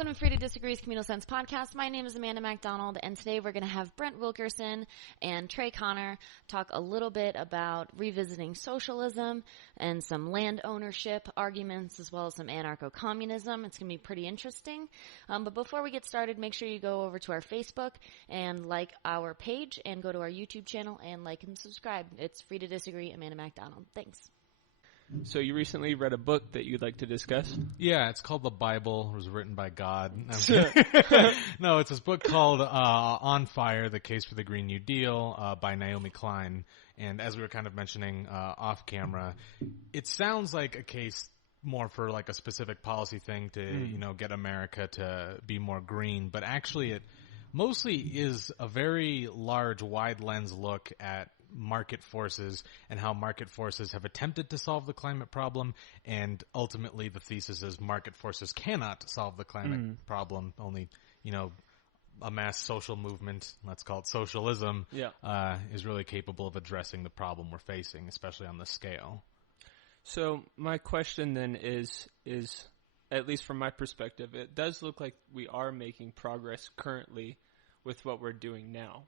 Welcome to Free to Disagree's Communal Sense podcast. My name is Amanda MacDonald, and today we're going to have Brent Wilkerson and Trey Connor talk a little bit about revisiting socialism and some land ownership arguments, as well as some anarcho-communism. It's going to be pretty interesting. But before we get started, make sure you go over to our Facebook and like our page, and go to our YouTube channel and like and subscribe. It's Free to Disagree, Amanda MacDonald. Thanks. So you recently read a book that you'd like to discuss? Yeah, it's called The Bible. It was written by God. No, it's this book called On Fire, The Case for the Green New Deal by Naomi Klein. And as we were kind of mentioning off camera, it sounds like a case more for like a specific policy thing to, get America to be more green. But actually it mostly is a very large, wide lens look at market forces and how market forces have attempted to solve the climate problem, and ultimately the thesis is market forces cannot solve the climate problem. Only, a mass social movement, let's call it socialism, is really capable of addressing the problem we're facing, especially on this scale. So my question then is, at least from my perspective, it does look like we are making progress currently with what we're doing now.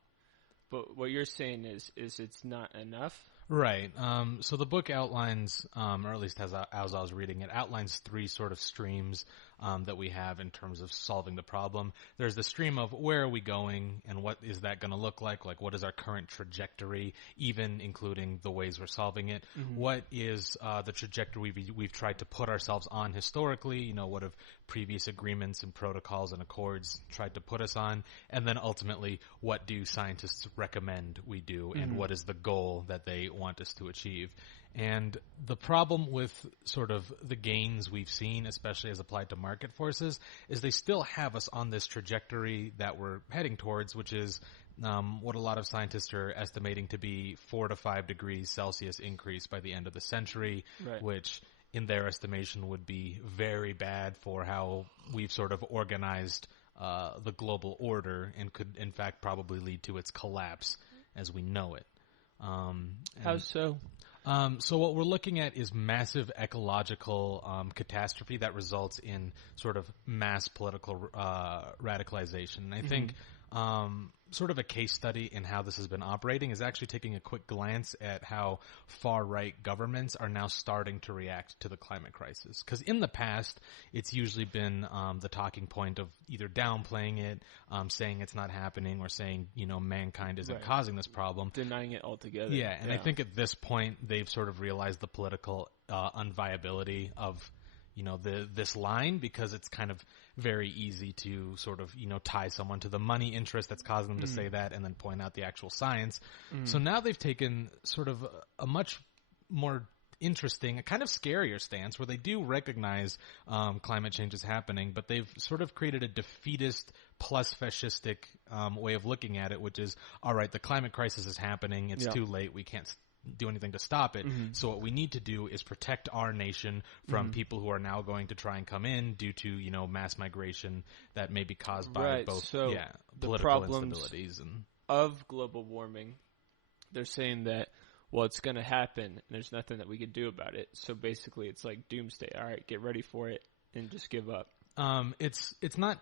But what you're saying is it's not enough? Right. So the book outlines, or at least as I was reading it, outlines three sort of streams that we have in terms of solving the problem. There's the stream of where are we going and what is that going to look like? Like, what is our current trajectory, even including the ways we're solving it? Mm-hmm. What is the trajectory we've tried to put ourselves on historically? What have previous agreements and protocols and accords tried to put us on? And then ultimately, what do scientists recommend we do, and what is the goal that they want us to achieve? And the problem with sort of the gains we've seen, especially as applied to market forces, is they still have us on this trajectory that we're heading towards, which is what a lot of scientists are estimating to be 4 to 5 degrees Celsius increase by the end of the century, right, which in their estimation would be very bad for how we've sort of organized the global order, and could in fact probably lead to its collapse as we know it. How so? So what we're looking at is massive ecological catastrophe that results in sort of mass political radicalization. And I think sort of a case study in how this has been operating is actually taking a quick glance at how far-right governments are now starting to react to the climate crisis. Because in the past, it's usually been the talking point of either downplaying it, saying it's not happening, or saying, mankind isn't causing this problem. Denying it altogether. Yeah, and I think at this point, they've sort of realized the political unviability of this line, because it's kind of very easy to sort of, tie someone to the money interest that's causing them to say that, and then point out the actual science. So now they've taken sort of a much more interesting, a kind of scarier stance, where they do recognize climate change is happening, but they've sort of created a defeatist plus fascistic way of looking at it, which is, all right, the climate crisis is happening, it's too late, we can't do anything to stop it. So what we need to do is protect our nation from people who are now going to try and come in due to, mass migration that may be caused by both political instabilities and of global warming. They're saying that, well, it's going to happen and there's nothing that we can do about it. So basically it's like doomsday. All right, get ready for it and just give up. It's not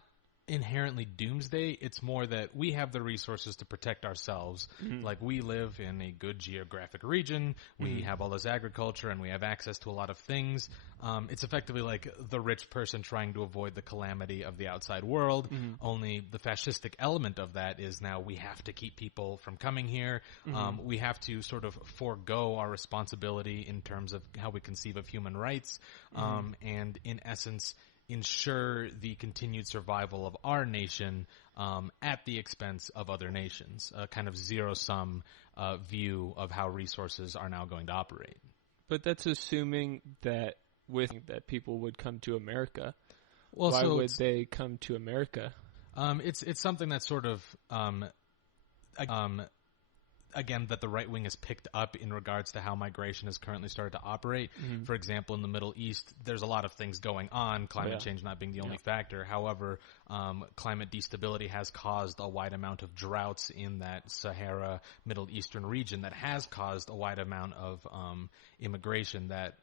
inherently doomsday. It's more that we have the resources to protect ourselves. Like, we live in a good geographic region, we have all this agriculture, and we have access to a lot of things. It's effectively like the rich person trying to avoid the calamity of the outside world, only the fascistic element of that is now we have to keep people from coming here. We have to sort of forego our responsibility in terms of how we conceive of human rights, and in essence ensure the continued survival of our nation at the expense of other nations, a kind of zero-sum view of how resources are now going to operate. But that's assuming that that people would come to America. Well, why would they come to America? It's something that's sort of again, that the right wing has picked up in regards to how migration has currently started to operate. Mm-hmm. For example, in the Middle East, there's a lot of things going on, climate change not being the only factor. However, climate destability has caused a wide amount of droughts in that Sahara Middle Eastern region that has caused a wide amount of immigration that,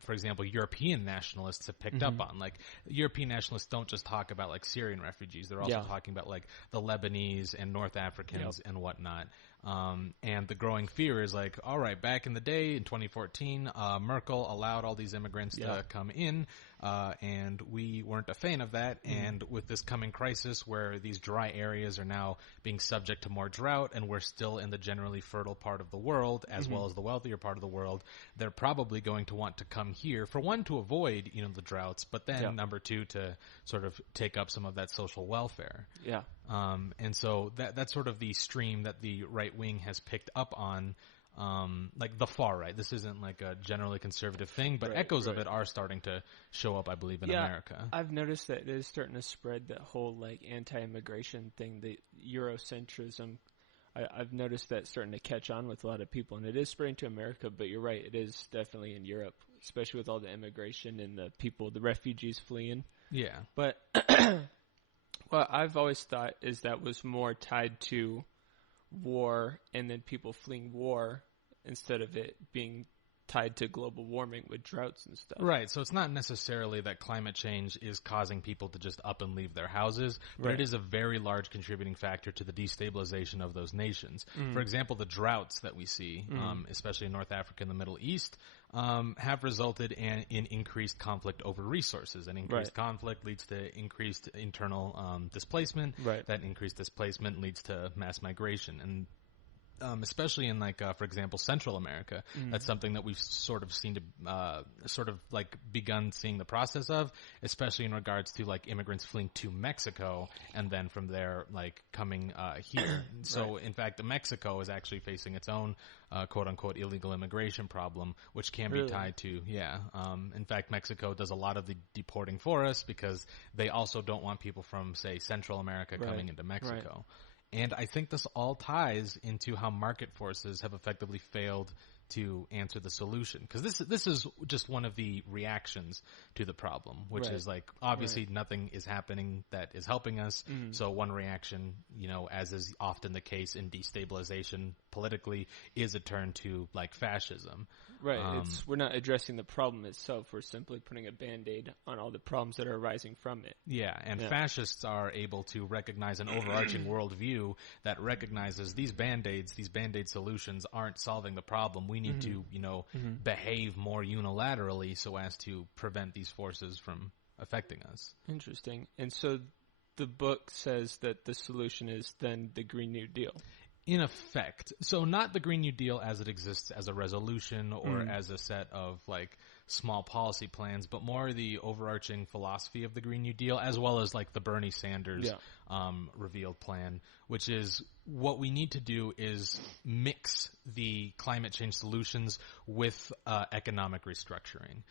for example, European nationalists have picked up on. Like, European nationalists don't just talk about, like, Syrian refugees. They're also talking about, like, the Lebanese and North Africans and whatnot. And the growing fear is like, all right, back in the day in 2014, Merkel allowed all these immigrants to come in, and we weren't a fan of that. And with this coming crisis where these dry areas are now being subject to more drought, and we're still in the generally fertile part of the world as well as the wealthier part of the world, they're probably going to want to come here, for one, to avoid, the droughts, but then number two, to sort of take up some of that social welfare. Yeah. And so that's sort of the stream that the right wing has picked up on, like the far right. This isn't like a generally conservative thing, but echoes of it are starting to show up, I believe, in America. I've noticed that it is starting to spread, that whole like anti-immigration thing, the Eurocentrism. I've noticed that starting to catch on with a lot of people, and it is spreading to America, but you're right, it is definitely in Europe, especially with all the immigration and the refugees fleeing. Yeah. But what I've always thought is that was more tied to war and then people fleeing war instead of it being tied to global warming with droughts and stuff. Right. So it's not necessarily that climate change is causing people to just up and leave their houses, but it is a very large contributing factor to the destabilization of those nations. For example, the droughts that we see, especially in North Africa and the Middle East, have resulted in increased conflict over resources. And increased conflict leads to increased internal displacement. That increased displacement leads to mass migration. And especially in, like, for example, Central America, that's something that we've sort of seen to begun seeing the process of, especially in regards to, like, immigrants fleeing to Mexico and then from there, like, coming here. So, in fact, Mexico is actually facing its own quote-unquote illegal immigration problem, which can be tied to, in fact, Mexico does a lot of the deporting for us because they also don't want people from, say, Central America coming into Mexico. And I think this all ties into how market forces have effectively failed to answer the solution. Because this is just one of the reactions to the problem, which is like, obviously nothing is happening that is helping us. So one reaction, as is often the case in destabilization politically, is a turn to, like, fascism. We're not addressing the problem itself. We're simply putting a Band-Aid on all the problems that are arising from it. And fascists are able to recognize an overarching worldview that recognizes these Band-Aids, these Band-Aid solutions aren't solving the problem. We need to, behave more unilaterally so as to prevent these forces from affecting us. Interesting. And so the book says that the solution is then the Green New Deal. In effect. So not the Green New Deal as it exists as a resolution or as a set of, like, small policy plans, but more the overarching philosophy of the Green New Deal, as well as, like, the Bernie Sanders revealed plan, which is what we need to do is mix the climate change solutions with economic restructuring.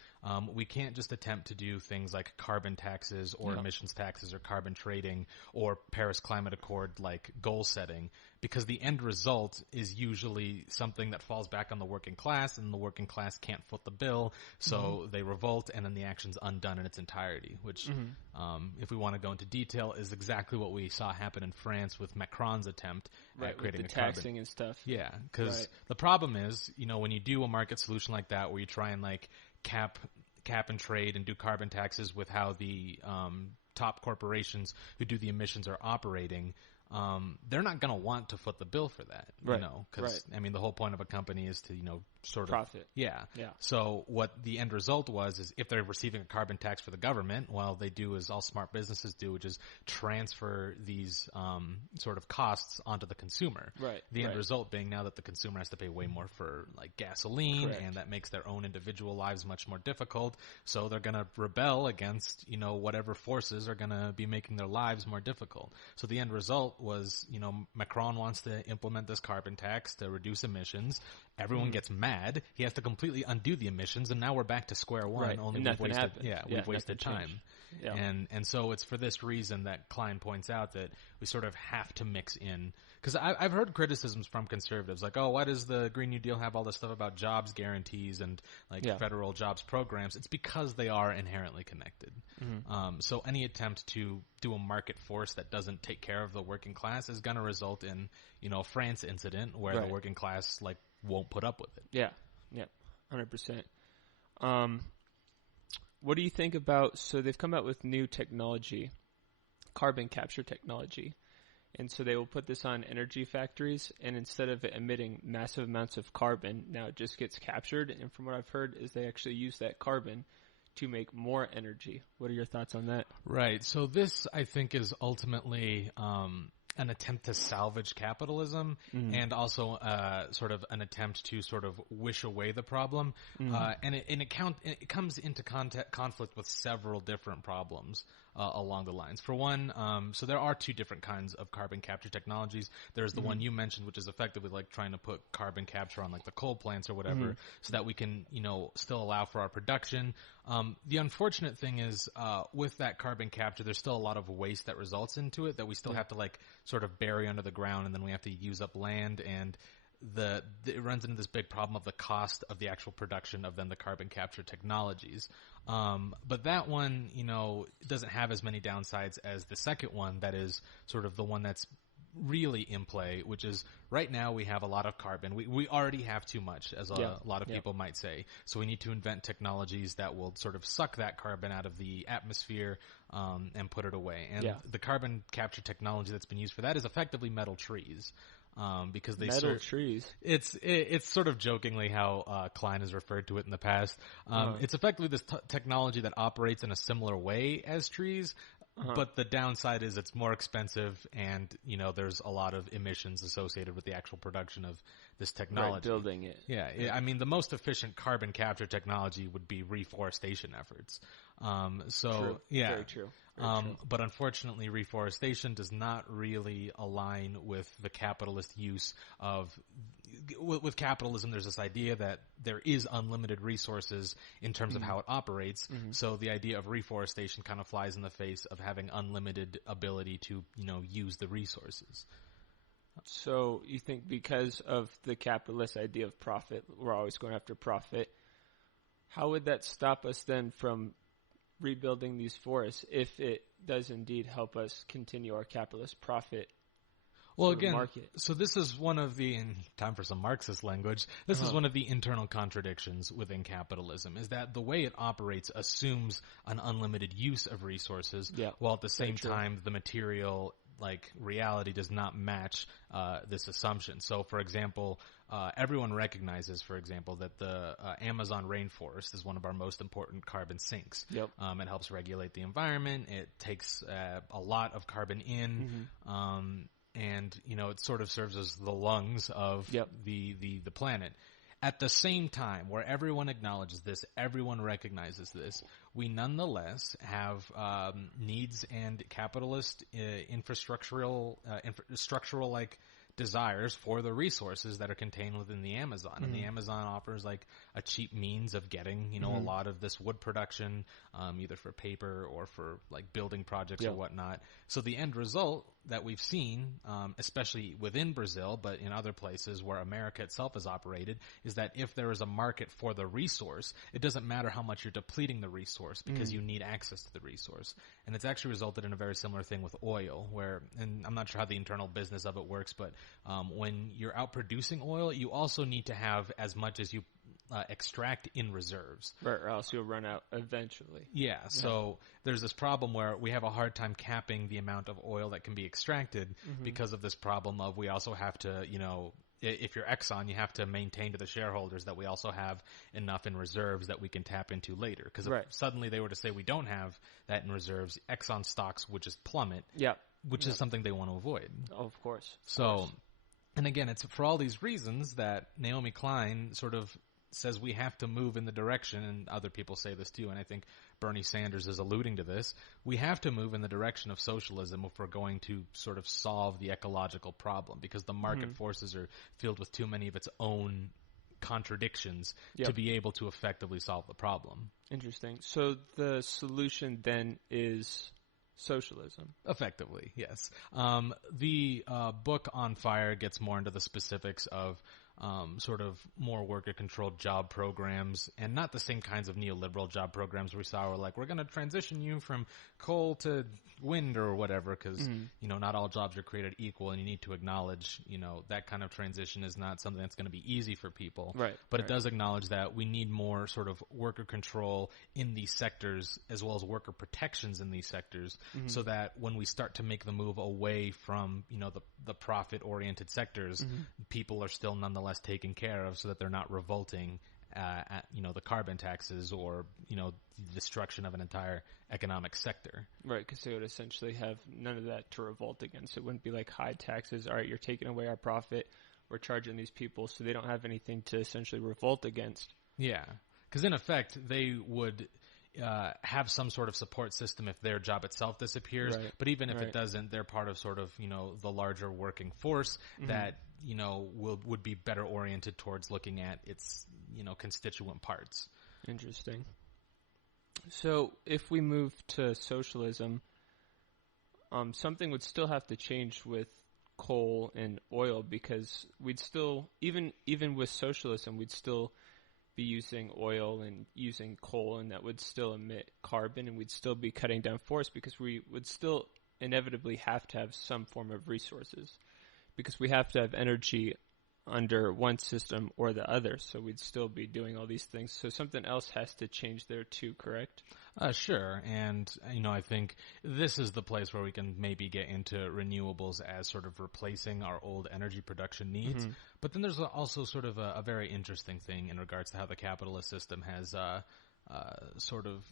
We can't just attempt to do things like carbon taxes or emissions taxes or carbon trading or Paris Climate Accord, like, goal setting, because the end result is usually something that falls back on the working class, and the working class can't foot the bill, so they revolt, and then the action's undone in its entirety, which, if we want to go into detail, is exactly what we saw happen in France with Macron's attempt at creating with the a carbon taxing and stuff. Yeah, because the problem is, when you do a market solution like that, where you try and, like, cap and trade and do carbon taxes with how the top corporations who do the emissions are operating, they're not going to want to foot the bill for that, because I mean, the whole point of a company is to, sort of profit. Yeah. So what the end result is if they're receiving a carbon tax for the government, well, they do is all smart businesses do, which is transfer these sort of costs onto the consumer. The end result being now that the consumer has to pay way more for, like, gasoline, and that makes their own individual lives much more difficult. So they're going to rebel against, whatever forces are going to be making their lives more difficult. So the end result was, Macron wants to implement this carbon tax to reduce emissions. Everyone gets mad. He has to completely undo the emissions, and now we're back to square one. Only we've wasted time. And so it's for this reason that Klein points out that we sort of have to mix in Because I've heard criticisms from conservatives like, oh, why does the Green New Deal have all this stuff about jobs guarantees and federal jobs programs? It's because they are inherently connected. So any attempt to do a market force that doesn't take care of the working class is going to result in, a France incident where the working class won't put up with it. Yeah, 100%. What do you think about? So they've come out with new technology, carbon capture technology. And so they will put this on energy factories, and instead of emitting massive amounts of carbon, now it just gets captured. And from what I've heard is they actually use that carbon to make more energy. What are your thoughts on that? Right. So this, I think, is ultimately an attempt to salvage capitalism and also sort of an attempt to sort of wish away the problem. And it comes into conflict with several different problems along the lines. For one, so there are two different kinds of carbon capture technologies. There's the one you mentioned, which is effectively like trying to put carbon capture on like the coal plants or whatever so that we can, still allow for our production. The unfortunate thing is with that carbon capture, there's still a lot of waste that results into it that we still have to sort of bury under the ground, and then we have to use up land, and it runs into this big problem of the cost of the actual production of then the carbon capture technologies. But that one, doesn't have as many downsides as the second one that is sort of the one that's really in play, which is right now we have a lot of carbon. We already have too much, as a lot of people might say. So we need to invent technologies that will sort of suck that carbon out of the atmosphere and put it away. And the carbon capture technology that's been used for that is effectively metal trees. Because they trees. It's sort of jokingly how Klein has referred to it in the past. It's effectively this technology that operates in a similar way as trees, but the downside is it's more expensive, and there's a lot of emissions associated with the actual production of this technology. Right, building it. Yeah, I mean the most efficient carbon capture technology would be reforestation efforts. True. Very true. But unfortunately, reforestation does not really align with the capitalist use of. With capitalism, there's this idea that there is unlimited resources in terms of how it operates. So the idea of reforestation kind of flies in the face of having unlimited ability to, use the resources. So you think because of the capitalist idea of profit, we're always going after profit. How would that stop us then from rebuilding these forests if it does indeed help us continue our capitalist profit? Well, again, so this is one of the, in time for some Marxist language, this is one of the internal contradictions within capitalism, is that the way it operates assumes an unlimited use of resources, while at the same time the material, reality does not match this assumption. So, for example, everyone recognizes, for example, that the Amazon rainforest is one of our most important carbon sinks. It helps regulate the environment. It takes a lot of carbon in. And, it sort of serves as the lungs of the planet. At the same time, where everyone acknowledges this, everyone recognizes this, we nonetheless have needs and capitalist structural desires for the resources that are contained within the Amazon. And the Amazon offers a cheap means of getting, a lot of this wood production, either for paper or for building projects or whatnot. So the end result that we've seen, especially within Brazil, but in other places where America itself is operated, is that if there is a market for the resource, it doesn't matter how much you're depleting the resource because you need access to the resource. And it's actually resulted in a very similar thing with oil where, and I'm not sure how the internal business of it works, but when you're out producing oil, you also need to have as much as you extract in reserves. Right, or else you'll run out eventually. So there's this problem where we have a hard time capping the amount of oil that can be extracted because of this problem of we also have to, if you're Exxon, you have to maintain to the shareholders that we also have enough in reserves that we can tap into later. Because if suddenly they were to say we don't have that in reserves, Exxon stocks would just plummet, which is something they want to avoid. Oh, of course. And again, it's for all these reasons that Naomi Klein sort of says we have to move in the direction, and other people say this too, and I think Bernie Sanders is alluding to this, we have to move in the direction of socialism if we're going to sort of solve the ecological problem, because the market forces are filled with too many of its own contradictions to be able to effectively solve the problem. Interesting. So the solution then is Socialism. Effectively, yes. The book On Fire gets more into the specifics of sort of more worker-controlled job programs, and not the same kinds of neoliberal job programs we saw where, like, we're going to transition you from coal to wind or whatever, because, not all jobs are created equal, and you need to acknowledge, that kind of transition is not something that's going to be easy for people. Right. But it does acknowledge that we need more sort of worker control in these sectors, as well as worker protections in these sectors, so that when we start to make the move away from, the profit-oriented sectors, people are still nonetheless taken care of, so that they're not revolting at the carbon taxes or the destruction of an entire economic sector. Right, because they would essentially have none of that to revolt against. It wouldn't be like high taxes. All right, you're taking away our profit. We're charging these people, so they don't have anything to essentially revolt against. Yeah, because in effect, they would have some sort of support system if their job itself disappears. Right. But even if it doesn't, they're part of sort of, the larger working force that, would be better oriented towards looking at its, constituent parts. Interesting. So if we move to socialism, something would still have to change with coal and oil, because we'd still, even with socialism, we'd still be using oil and using coal, and that would still emit carbon, and we'd still be cutting down forests, because we would still inevitably have to have some form of resources, because we have to have energy under one system or the other, so we'd still be doing all these things. So something else has to change there too, correct? Sure, and I think this is the place where we can maybe get into renewables as sort of replacing our old energy production needs. But then there's also sort of a very interesting thing in regards to how the capitalist system has sort of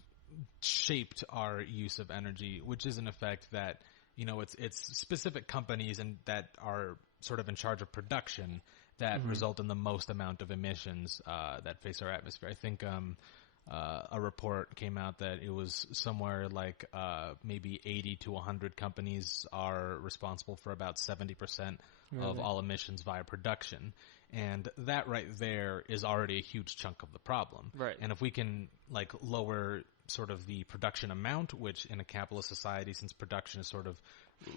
shaped our use of energy, which is in effect that it's specific companies and that are sort of in charge of production that result in the most amount of emissions that face our atmosphere. I think a report came out that it was somewhere like maybe 80 to 100 companies are responsible for about 70% of all emissions via production. And that right there is already a huge chunk of the problem. Right. And if we can lower sort of the production amount, which in a capitalist society, since production is sort of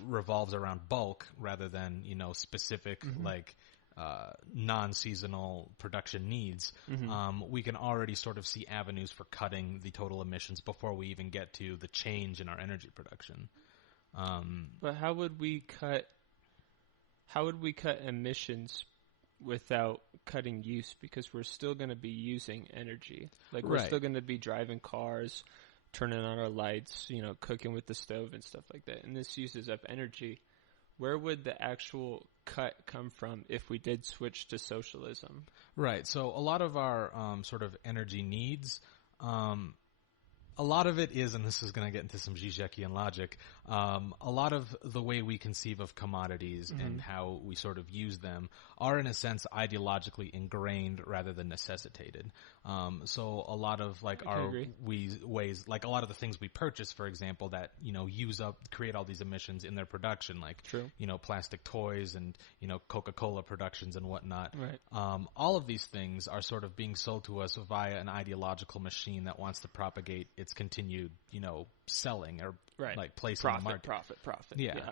revolves around bulk rather than, specific non-seasonal production needs, we can already sort of see avenues for cutting the total emissions before we even get to the change in our energy production. But how would we cut emissions without cutting use? Because we're still going to be using energy. Like, we're still going to be driving cars, turning on our lights, cooking with the stove and stuff like that. And this uses up energy. Where would the actual cut come from if we did switch to socialism? Right. So a lot of our sort of energy needs, a lot of it is, and this is going to get into some Zizekian logic, a lot of the way we conceive of commodities and how we sort of use them are in a sense ideologically ingrained rather than necessitated. So a lot of our ways, like a lot of the things we purchase, for example, that, create all these emissions in their production, like, plastic toys and, Coca-Cola productions and whatnot. Right. All of these things are sort of being sold to us via an ideological machine that wants to propagate its continued, selling or placing in the market. Profit. Yeah.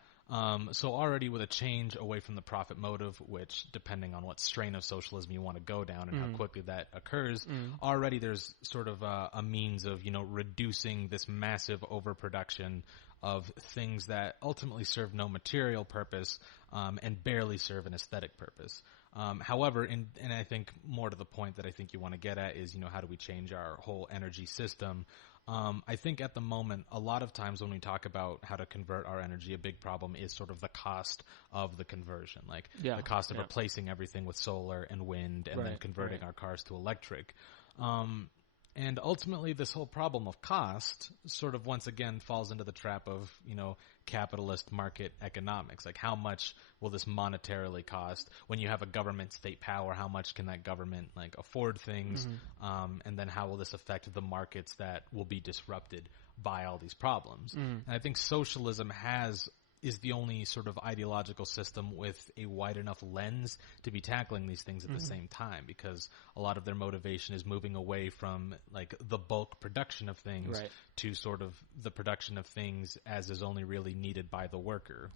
So already with a change away from the profit motive, which depending on what strain of socialism you want to go down and how quickly that occurs, already there's sort of a means of, reducing this massive overproduction of things that ultimately serve no material purpose and barely serve an aesthetic purpose. However, and I think more to the point that I think you want to get at is, how do we change our whole energy system? I think at the moment, a lot of times when we talk about how to convert our energy, a big problem is sort of the cost of the conversion, the cost of replacing everything with solar and wind and then converting our cars to electric. And ultimately, this whole problem of cost sort of once again falls into the trap of, capitalist market economics. Like, how much will this monetarily cost? When you have a government state power, how much can that government afford things? And then how will this affect the markets that will be disrupted by all these problems? And I think socialism has is the only sort of ideological system with a wide enough lens to be tackling these things at the same time, because a lot of their motivation is moving away from like the bulk production of things to sort of the production of things as is only really needed by the worker.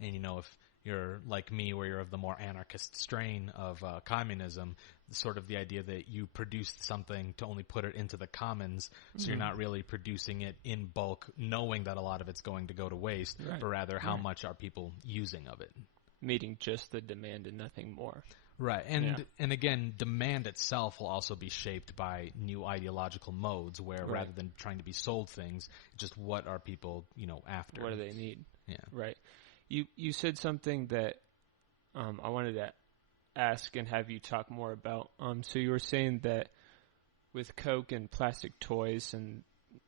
And if you're like me, where you're of the more anarchist strain of communism, sort of the idea that you produce something to only put it into the commons, so you're not really producing it in bulk, knowing that a lot of it's going to go to waste, but rather how much are people using of it. Meeting just the demand and nothing more. Right, and again, demand itself will also be shaped by new ideological modes, where rather than trying to be sold things, just what are people, after? What do they need? Yeah. Right. You said something that I wanted to ask and have you talk more about. So you were saying that with Coke and plastic toys and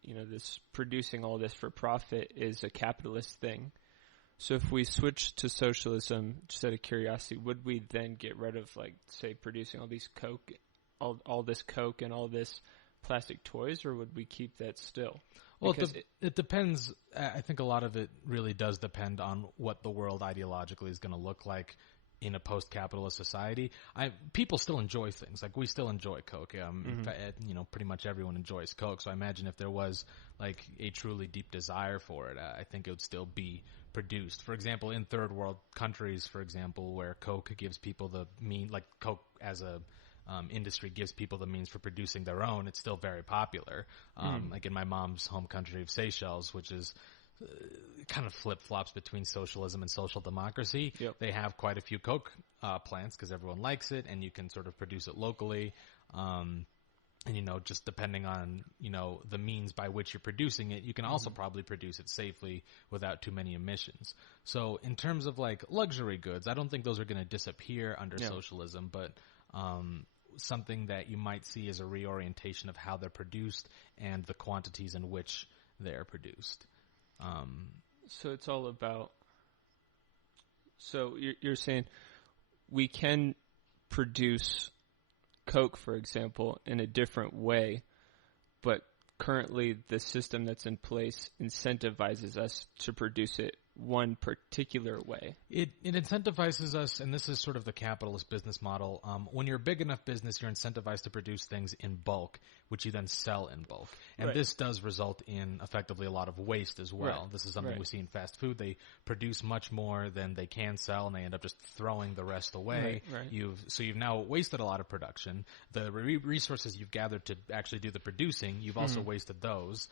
this producing all this for profit is a capitalist thing. So if we switch to socialism, just out of curiosity, would we then get rid of, like, say, producing all these Coke, all this Coke and all this plastic toys, or would we keep that still? Well, it depends. I think a lot of it really does depend on what the world ideologically is going to look like in a post-capitalist society. People still enjoy things. Like, we still enjoy Coke. In fact, pretty much everyone enjoys Coke. So I imagine if there was, like, a truly deep desire for it, I think it would still be produced. For example, in third world countries, for example, where Coke gives people Coke as a industry gives people the means for producing their own, it's still very popular. Like in my mom's home country of Seychelles, which is kind of flip-flops between socialism and social democracy. They have quite a few Coke plants because everyone likes it, and you can sort of produce it locally. And, just depending on, the means by which you're producing it, you can also probably produce it safely without too many emissions. So in terms of, like, luxury goods, I don't think those are going to disappear under socialism, but something that you might see as a reorientation of how they're produced and the quantities in which they're produced. So it's all about. So you're saying we can produce Coke, for example, in a different way, but currently the system that's in place incentivizes us to produce it one particular way. It incentivizes us, and this is sort of the capitalist business model. When you're a big enough business, you're incentivized to produce things in bulk, which you then sell in bulk. And this does result in effectively a lot of waste as well. This is something we see in fast food. They produce much more than they can sell, and they end up just throwing the rest away. You've now wasted a lot of production. The resources you've gathered to actually do the producing, you've also wasted those.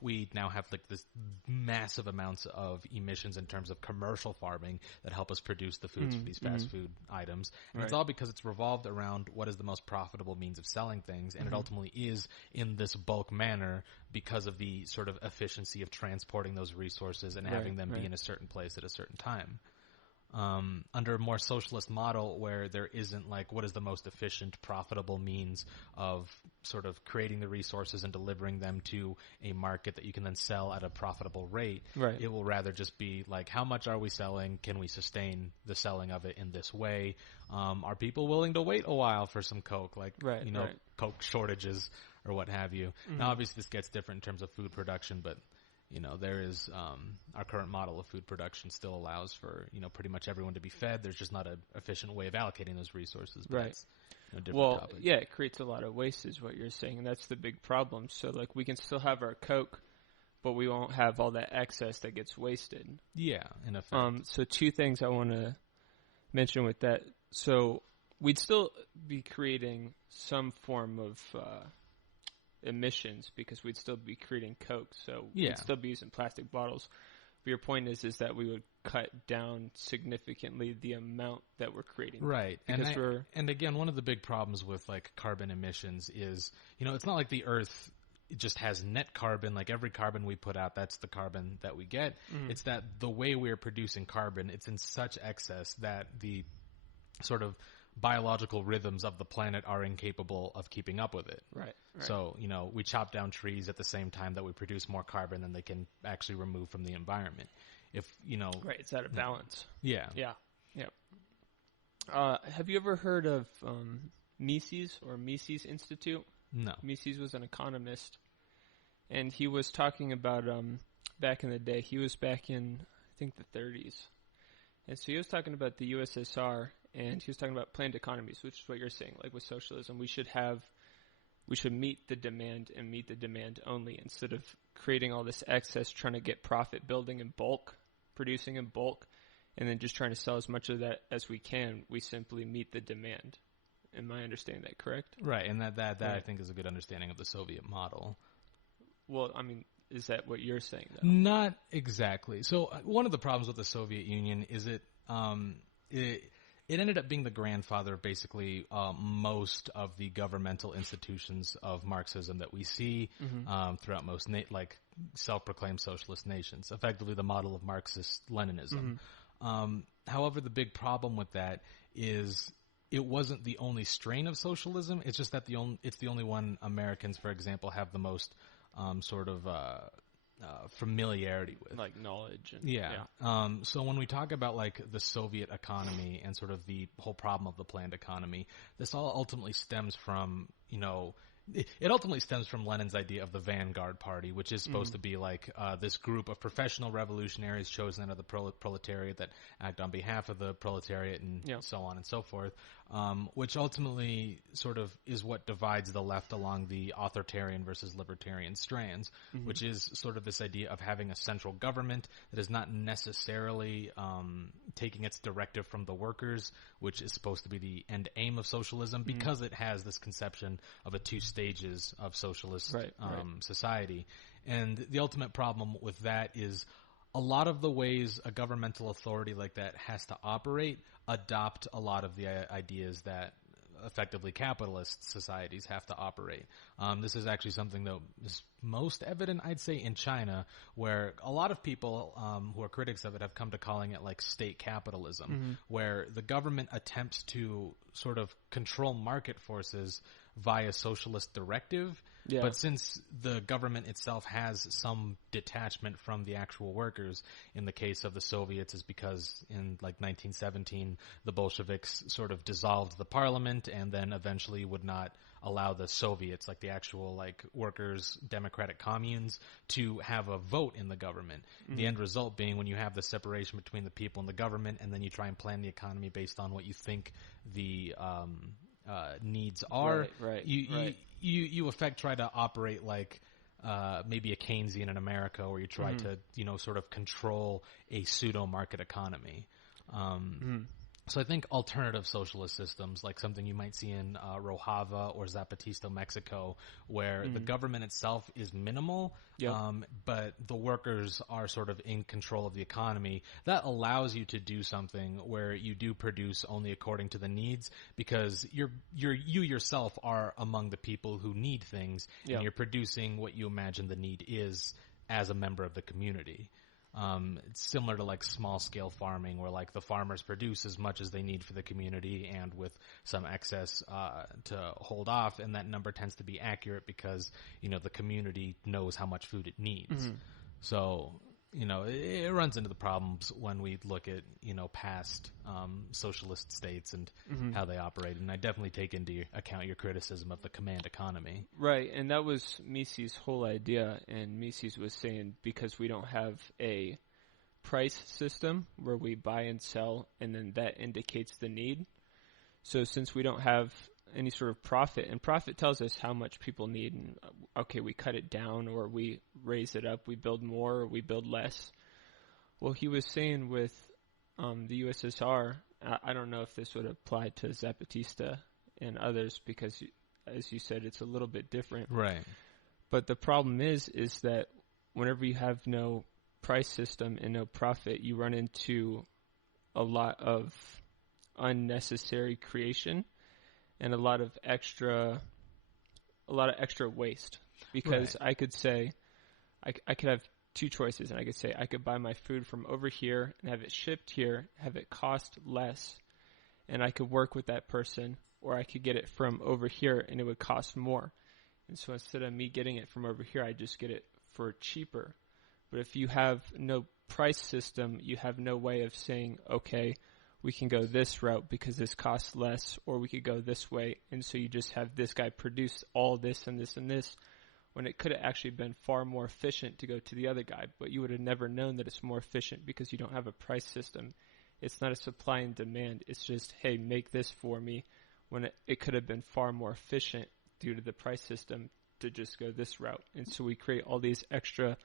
We now have like this massive amounts of emissions in terms of commercial farming that help us produce the foods for these fast food items. And it's all because it's revolved around what is the most profitable means of selling things, and it ultimately is in this bulk manner because of the sort of efficiency of transporting those resources and having them be in a certain place at a certain time. Under a more socialist model where there isn't like what is the most efficient, profitable means of sort of creating the resources and delivering them to a market that you can then sell at a profitable rate, it will rather just be like, how much are we selling? Can we sustain the selling of it in this way? Are people willing to wait a while for some Coke? Like, Coke shortages or what have you. Now, obviously this gets different in terms of food production, but there is our current model of food production still allows for, pretty much everyone to be fed. There's just not an efficient way of allocating those resources. But it's a different topic. It creates a lot of waste is what you're saying, and that's the big problem. So, like, we can still have our Coke, but we won't have all that excess that gets wasted. Yeah, in effect. So two things I want to mention with that. So we'd still be creating some form of emissions because we'd still be creating Coke, so we'd still be using plastic bottles. But your point is that we would cut down significantly the amount that we're creating. Right. And again, one of the big problems with like carbon emissions is, it's not like the Earth just has net carbon, like every carbon we put out, that's the carbon that we get. It's that the way we're producing carbon, it's in such excess that the sort of biological rhythms of the planet are incapable of keeping up with it. Right. So, we chop down trees at the same time that we produce more carbon than they can actually remove from the environment. Right, it's out of balance. Yeah. Have you ever heard of Mises or Mises Institute? No. Mises was an economist, and he was talking about back in the day. He was back in, I think the 30s. And so he was talking about the USSR, and he was talking about planned economies, which is what you're saying. Like with socialism, we should meet the demand and meet the demand only, instead of creating all this excess, trying to get profit, building in bulk, producing in bulk, and then just trying to sell as much of that as we can. We simply meet the demand. Am I understanding that correct? Right, and that Right. I think is a good understanding of the Soviet model. Well, I mean, is that what you're saying, though? Not exactly. So one of the problems with the Soviet Union is it ended up being the grandfather of basically most of the governmental institutions of Marxism that we see throughout most like self-proclaimed socialist nations, effectively the model of Marxist-Leninism. However, the big problem with that is it wasn't the only strain of socialism. It's just that it's the only one Americans, for example, have the most familiarity with, like knowledge. And, yeah. So when we talk about like the Soviet economy and sort of the whole problem of the planned economy, this all ultimately stems from, it ultimately stems from Lenin's idea of the Vanguard Party, which is supposed to be like this group of professional revolutionaries chosen out of the proletariat that act on behalf of the proletariat and so on and so forth, which ultimately sort of is what divides the left along the authoritarian versus libertarian strands, which is sort of this idea of having a central government that is not necessarily taking its directive from the workers, which is supposed to be the end aim of socialism, because it has this conception of a two stages of socialist society. And the ultimate problem with that is a lot of the ways a governmental authority like that has to operate adopt a lot of the ideas that effectively capitalist societies have to operate. This is actually something that is most evident, I'd say, in China, where a lot of people who are critics of it have come to calling it like state capitalism, where the government attempts to sort of control market forces via socialist directive. But since the government itself has some detachment from the actual workers, in the case of the Soviets is because in like 1917, the Bolsheviks sort of dissolved the parliament and then eventually would not allow the Soviets, like the actual like workers' democratic communes, to have a vote in the government. The end result being when you have the separation between the people and the government, and then you try and plan the economy based on what you think the needs are. You effect try to operate like maybe a Keynesian in America, where you try to sort of control a pseudo market economy. So I think alternative socialist systems, like something you might see in Rojava or Zapatista, Mexico, where the government itself is minimal, but the workers are sort of in control of the economy, that allows you to do something where you do produce only according to the needs, because you yourself are among the people who need things, and you're producing what you imagine the need is as a member of the community. It's similar to like small scale farming, where like the farmers produce as much as they need for the community and with some excess to hold off, and that number tends to be accurate because the community knows how much food it needs. So it runs into the problems when we look at past socialist states and how they operate, and I definitely take into account your criticism of the command economy. Right, and that was Mises' whole idea, and Mises was saying because we don't have a price system where we buy and sell and then that indicates the need. So since we don't have any sort of profit, and profit tells us how much people need, and okay, we cut it down or we raise it up, we build more or we build less. Well, he was saying with the USSR, I don't know if this would apply to Zapatista and others because, as you said, it's a little bit different. Right. But the problem is that whenever you have no price system and no profit, you run into a lot of unnecessary creation and a lot of extra waste. Because I could say, I could have two choices, and I could say I could buy my food from over here and have it shipped here, have it cost less, and I could work with that person, or I could get it from over here and it would cost more. And so instead of me getting it from over here, I just get it for cheaper. But if you have no price system, you have no way of saying, okay, we can go this route because this costs less, or we could go this way. And so you just have this guy produce all this and this and this. when it could have actually been far more efficient to go to the other guy, but you would have never known that it's more efficient because you don't have a price system. It's not a supply and demand. It's just, hey, make this for me, when it could have been far more efficient due to the price system to just go this route. And so we create all these extra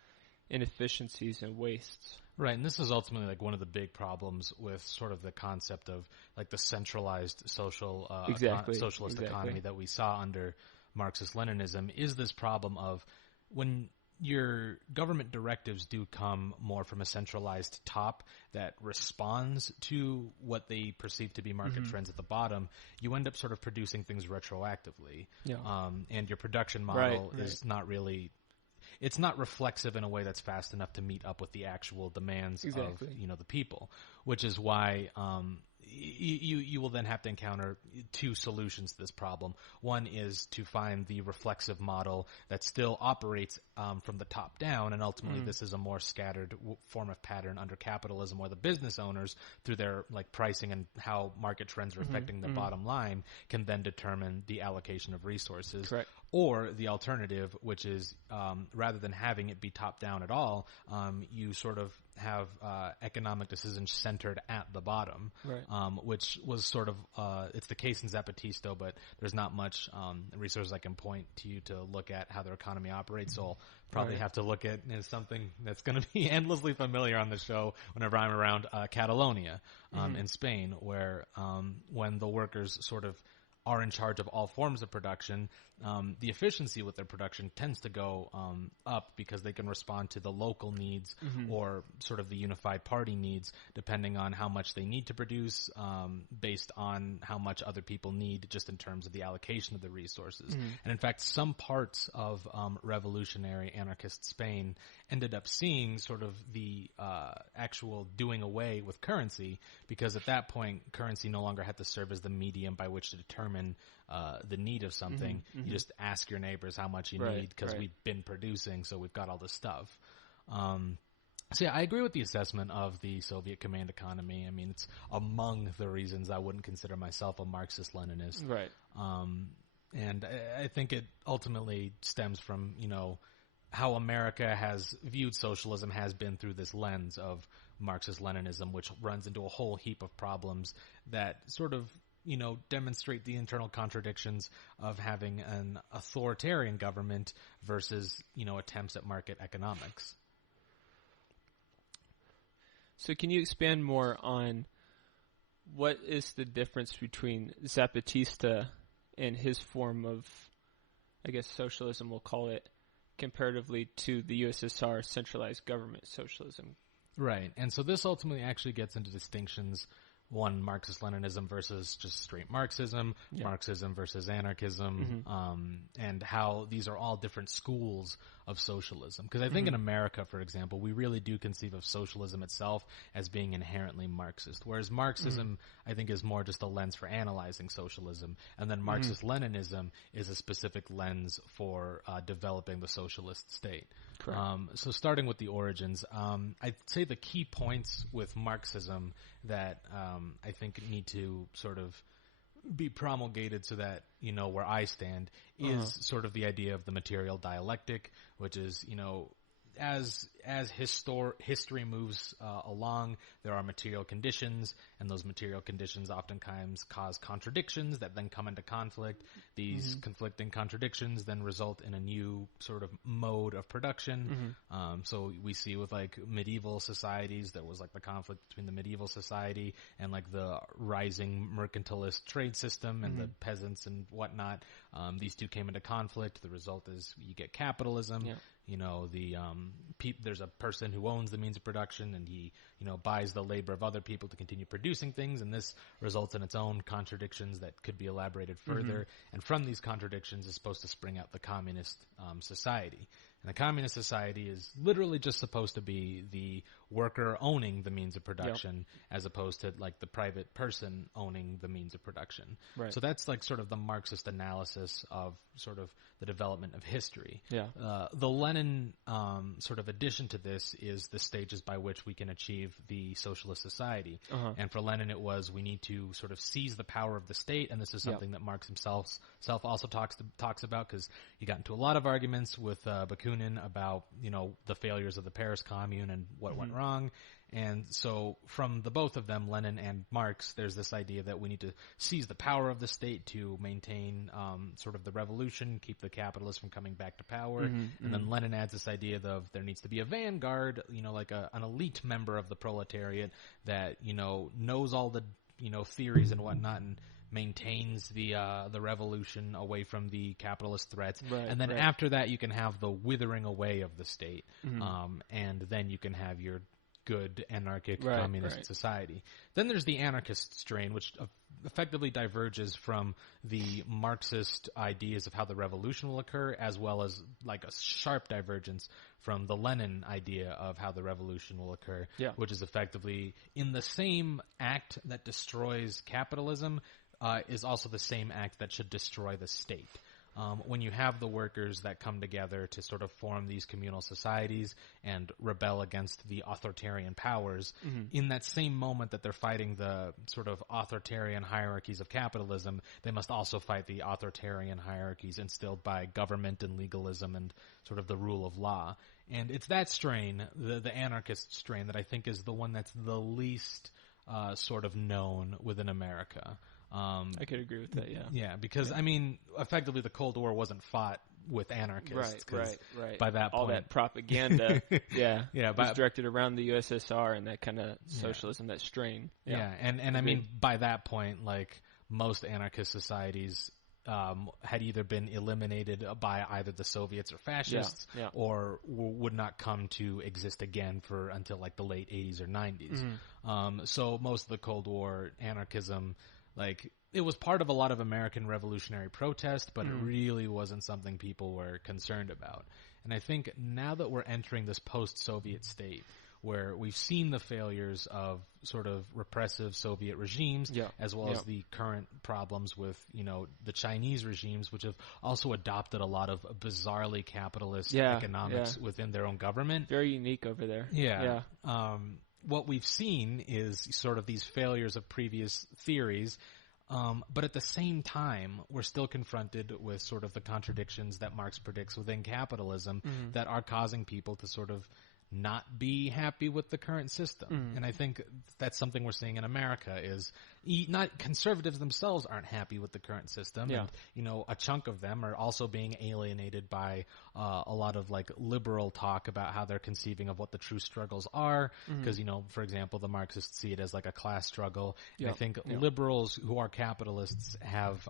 inefficiencies and wastes. Right, and this is ultimately like one of the big problems with sort of the concept of like the centralized socialist economy that we saw under Marxist-Leninism, is this problem of when your government directives do come more from a centralized top that responds to what they perceive to be market trends at the bottom, you end up sort of producing things retroactively. Yeah. And your production model is not really, it's not reflexive in a way that's fast enough to meet up with the actual demands of, the people, which is why, you will then have to encounter two solutions to this problem. One is to find the reflexive model that still operates from the top down, and ultimately this is a more scattered form of pattern under capitalism, where the business owners, through their like pricing and how market trends are affecting the bottom line, can then determine the allocation of resources. Correct. Or the alternative, which is rather than having it be top down at all, you sort of have economic decisions centered at the bottom, which was sort of it's the case in Zapatista, but there's not much resources I can point to you to look at how their economy operates. So I'll probably have to look at something that's going to be endlessly familiar on the show whenever I'm around Catalonia in Spain, where when the workers sort of are in charge of all forms of production, the efficiency with their production tends to go up because they can respond to the local needs or sort of the unified party needs, depending on how much they need to produce, based on how much other people need, just in terms of the allocation of the resources. And in fact, some parts of revolutionary anarchist Spain ended up seeing sort of the actual doing away with currency, because at that point, currency no longer had to serve as the medium by which to determine the need of something. You just ask your neighbors how much you need, because we've been producing, so we've got all this stuff. So yeah, I agree with the assessment of the Soviet command economy. I mean, it's among the reasons I wouldn't consider myself a Marxist-Leninist. Right. And I think it ultimately stems from, how America has viewed socialism has been through this lens of Marxist-Leninism, which runs into a whole heap of problems that sort of demonstrate the internal contradictions of having an authoritarian government versus, attempts at market economics. So can you expand more on what is the difference between Zapatista and his form of, I guess, socialism, we'll call it, comparatively to the USSR centralized government socialism? Right. And so this ultimately actually gets into distinctions. One, Marxist-Leninism versus just straight Marxism, Marxism versus anarchism, and how these are all different schools of socialism. Because I think in America, for example, we really do conceive of socialism itself as being inherently Marxist, whereas Marxism, I think, is more just a lens for analyzing socialism, and then Marxist-Leninism is a specific lens for developing the socialist state. So starting with the origins, I'd say the key points with Marxism that I think need to sort of be promulgated so that, where I stand is sort of the idea of the material dialectic, which is, as history moves along, there are material conditions, and those material conditions oftentimes cause contradictions that then come into conflict. These conflicting contradictions then result in a new sort of mode of production. So we see with like medieval societies, there was like the conflict between the medieval society and like the rising mercantilist trade system and the peasants and whatnot. These two came into conflict. The result is you get capitalism. There's a person who owns the means of production, and he, buys the labor of other people to continue producing things, and this results in its own contradictions that could be elaborated further. And from these contradictions is supposed to spring out the communist society. And the communist society is literally just supposed to be the worker owning the means of production as opposed to like the private person owning the means of production. Right. So that's like sort of the Marxist analysis of sort of the development of history. Yeah. The Lenin sort of addition to this is the stages by which we can achieve the socialist society. And for Lenin, it was we need to sort of seize the power of the state, and this is something that Marx himself also talks about, because he got into a lot of arguments with Bakunin about the failures of the Paris Commune and what went wrong. And so from the both of them, Lenin and Marx, there's this idea that we need to seize the power of the state to maintain sort of the revolution, keep the capitalists from coming back to power. And then Lenin adds this idea of there needs to be a vanguard, like an elite member of the proletariat that, knows all the, theories and whatnot, and maintains the revolution away from the capitalist threats. And then after that, you can have the withering away of the state. And then you can have your good anarchic communist society. Then there's the anarchist strain, which effectively diverges from the Marxist ideas of how the revolution will occur, as well as like a sharp divergence from the Lenin idea of how the revolution will occur, which is effectively in the same act that destroys capitalism is also the same act that should destroy the state. When you have the workers that come together to sort of form these communal societies and rebel against the authoritarian powers, in that same moment that they're fighting the sort of authoritarian hierarchies of capitalism, they must also fight the authoritarian hierarchies instilled by government and legalism and sort of the rule of law. And it's that strain, the anarchist strain, that I think is the one that's the least sort of known within America. I could agree with that, Yeah, because, I mean, effectively the Cold War wasn't fought with anarchists. Right. By that point. All that propaganda, was directed around the USSR and that kind of socialism, that strain. Yeah, and I mean, by that point, like, most anarchist societies had either been eliminated by either the Soviets or fascists, or would not come to exist again until like the late 80s or 90s. So most of the Cold War anarchism, like, it was part of a lot of American revolutionary protest, but it really wasn't something people were concerned about. And I think now that we're entering this post-Soviet state, where we've seen the failures of sort of repressive Soviet regimes, as well as the current problems with, the Chinese regimes, which have also adopted a lot of bizarrely capitalist economics within their own government. Very unique over there. What we've seen is sort of these failures of previous theories, but at the same time, we're still confronted with sort of the contradictions that Marx predicts within capitalism that are causing people to sort of not be happy with the current system. And I think that's something we're seeing in America is not conservatives themselves aren't happy with the current system. And, a chunk of them are also being alienated by a lot of like liberal talk about how they're conceiving of what the true struggles are. Because, for example, the Marxists see it as like a class struggle. And I think liberals who are capitalists have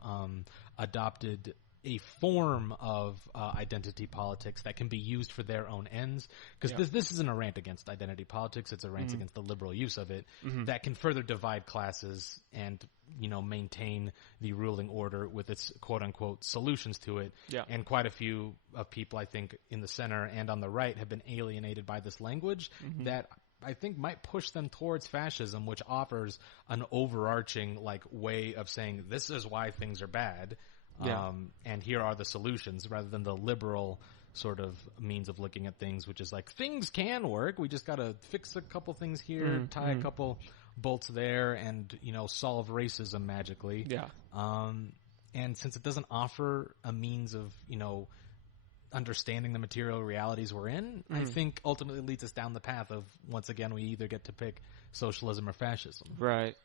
adopted a form of identity politics that can be used for their own ends. Because this isn't a rant against identity politics, it's a rant against the liberal use of it that can further divide classes and, maintain the ruling order with its quote-unquote solutions to it. And quite a few of people, I think, in the center and on the right have been alienated by this language that I think might push them towards fascism, which offers an overarching like way of saying this is why things are bad. And here are the solutions, rather than the liberal sort of means of looking at things, which is like, things can work. We just got to fix a couple things here, tie a couple bolts there, and, solve racism magically. And since it doesn't offer a means of, understanding the material realities we're in, I think ultimately leads us down the path of, once again, we either get to pick socialism or fascism. Right.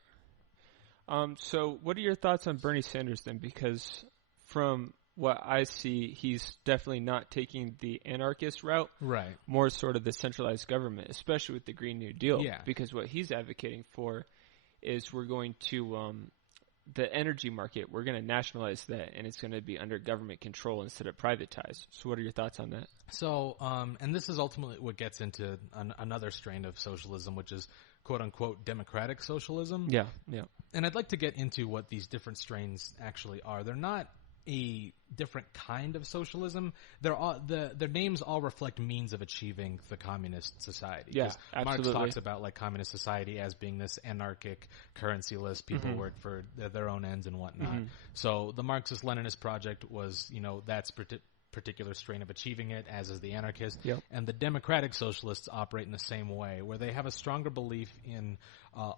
So what are your thoughts on Bernie Sanders then? Because from what I see, he's definitely not taking the anarchist route. Right. More sort of the centralized government, especially with the Green New Deal. Because what he's advocating for is we're going to, the energy market, we're going to nationalize that, and it's going to be under government control instead of privatized. So what are your thoughts on that? So, and this is ultimately what gets into another strain of socialism, which is quote-unquote democratic socialism. Yeah. And I'd like to get into what these different strains actually are. They're not a different kind of socialism. Their names all reflect means of achieving the communist society. Yeah, absolutely. Marx talks about like communist society as being this anarchic, currency-less, people work for their own ends and whatnot. So the Marxist-Leninist project was, that's particular strain of achieving it, as is the anarchist. Yep. And the democratic socialists operate in the same way, where they have a stronger belief in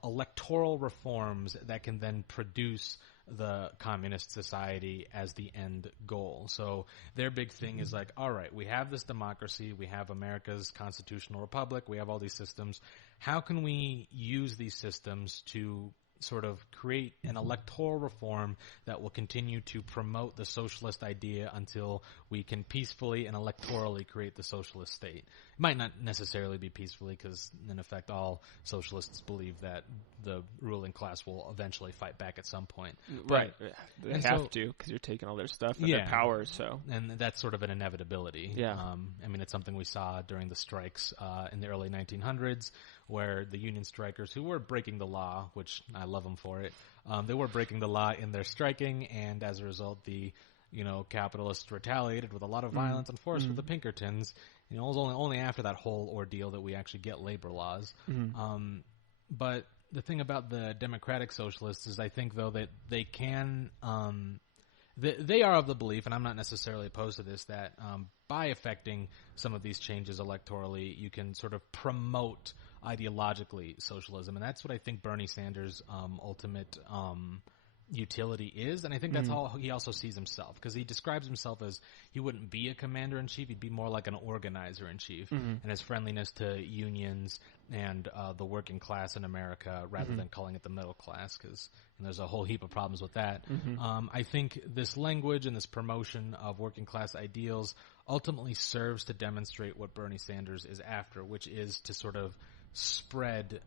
electoral reforms that can then produce the communist society as the end goal. So their big thing is like, all right, we have this democracy, we have America's constitutional republic, we have all these systems. How can we use these systems to sort of create an electoral reform that will continue to promote the socialist idea until we can peacefully and electorally create the socialist state? It might not necessarily be peacefully, because in effect all socialists believe that the ruling class will eventually fight back at some point. Right. They have to, because you're taking all their stuff and their power. So, and that's sort of an inevitability. Yeah. I mean, it's something we saw during the strikes in the early 1900s, where the union strikers, who were breaking the law, which I love them for it, they were breaking the law in their striking, and as a result, the capitalists retaliated with a lot of violence and force with the Pinkertons. It was only after that whole ordeal that we actually get labor laws. But the thing about the democratic socialists is, I think, though, that they can they are of the belief, and I'm not necessarily opposed to this, that by effecting some of these changes electorally, you can sort of promote ideologically socialism. And that's what I think Bernie Sanders' ultimate utility is, and I think that's how he also sees himself, because he describes himself as he wouldn't be a commander-in-chief, he'd be more like an organizer-in-chief, and his friendliness to unions and the working class in America, rather than calling it the middle class, because there's a whole heap of problems with that. I think this language and this promotion of working class ideals ultimately serves to demonstrate what Bernie Sanders is after, which is to sort of spread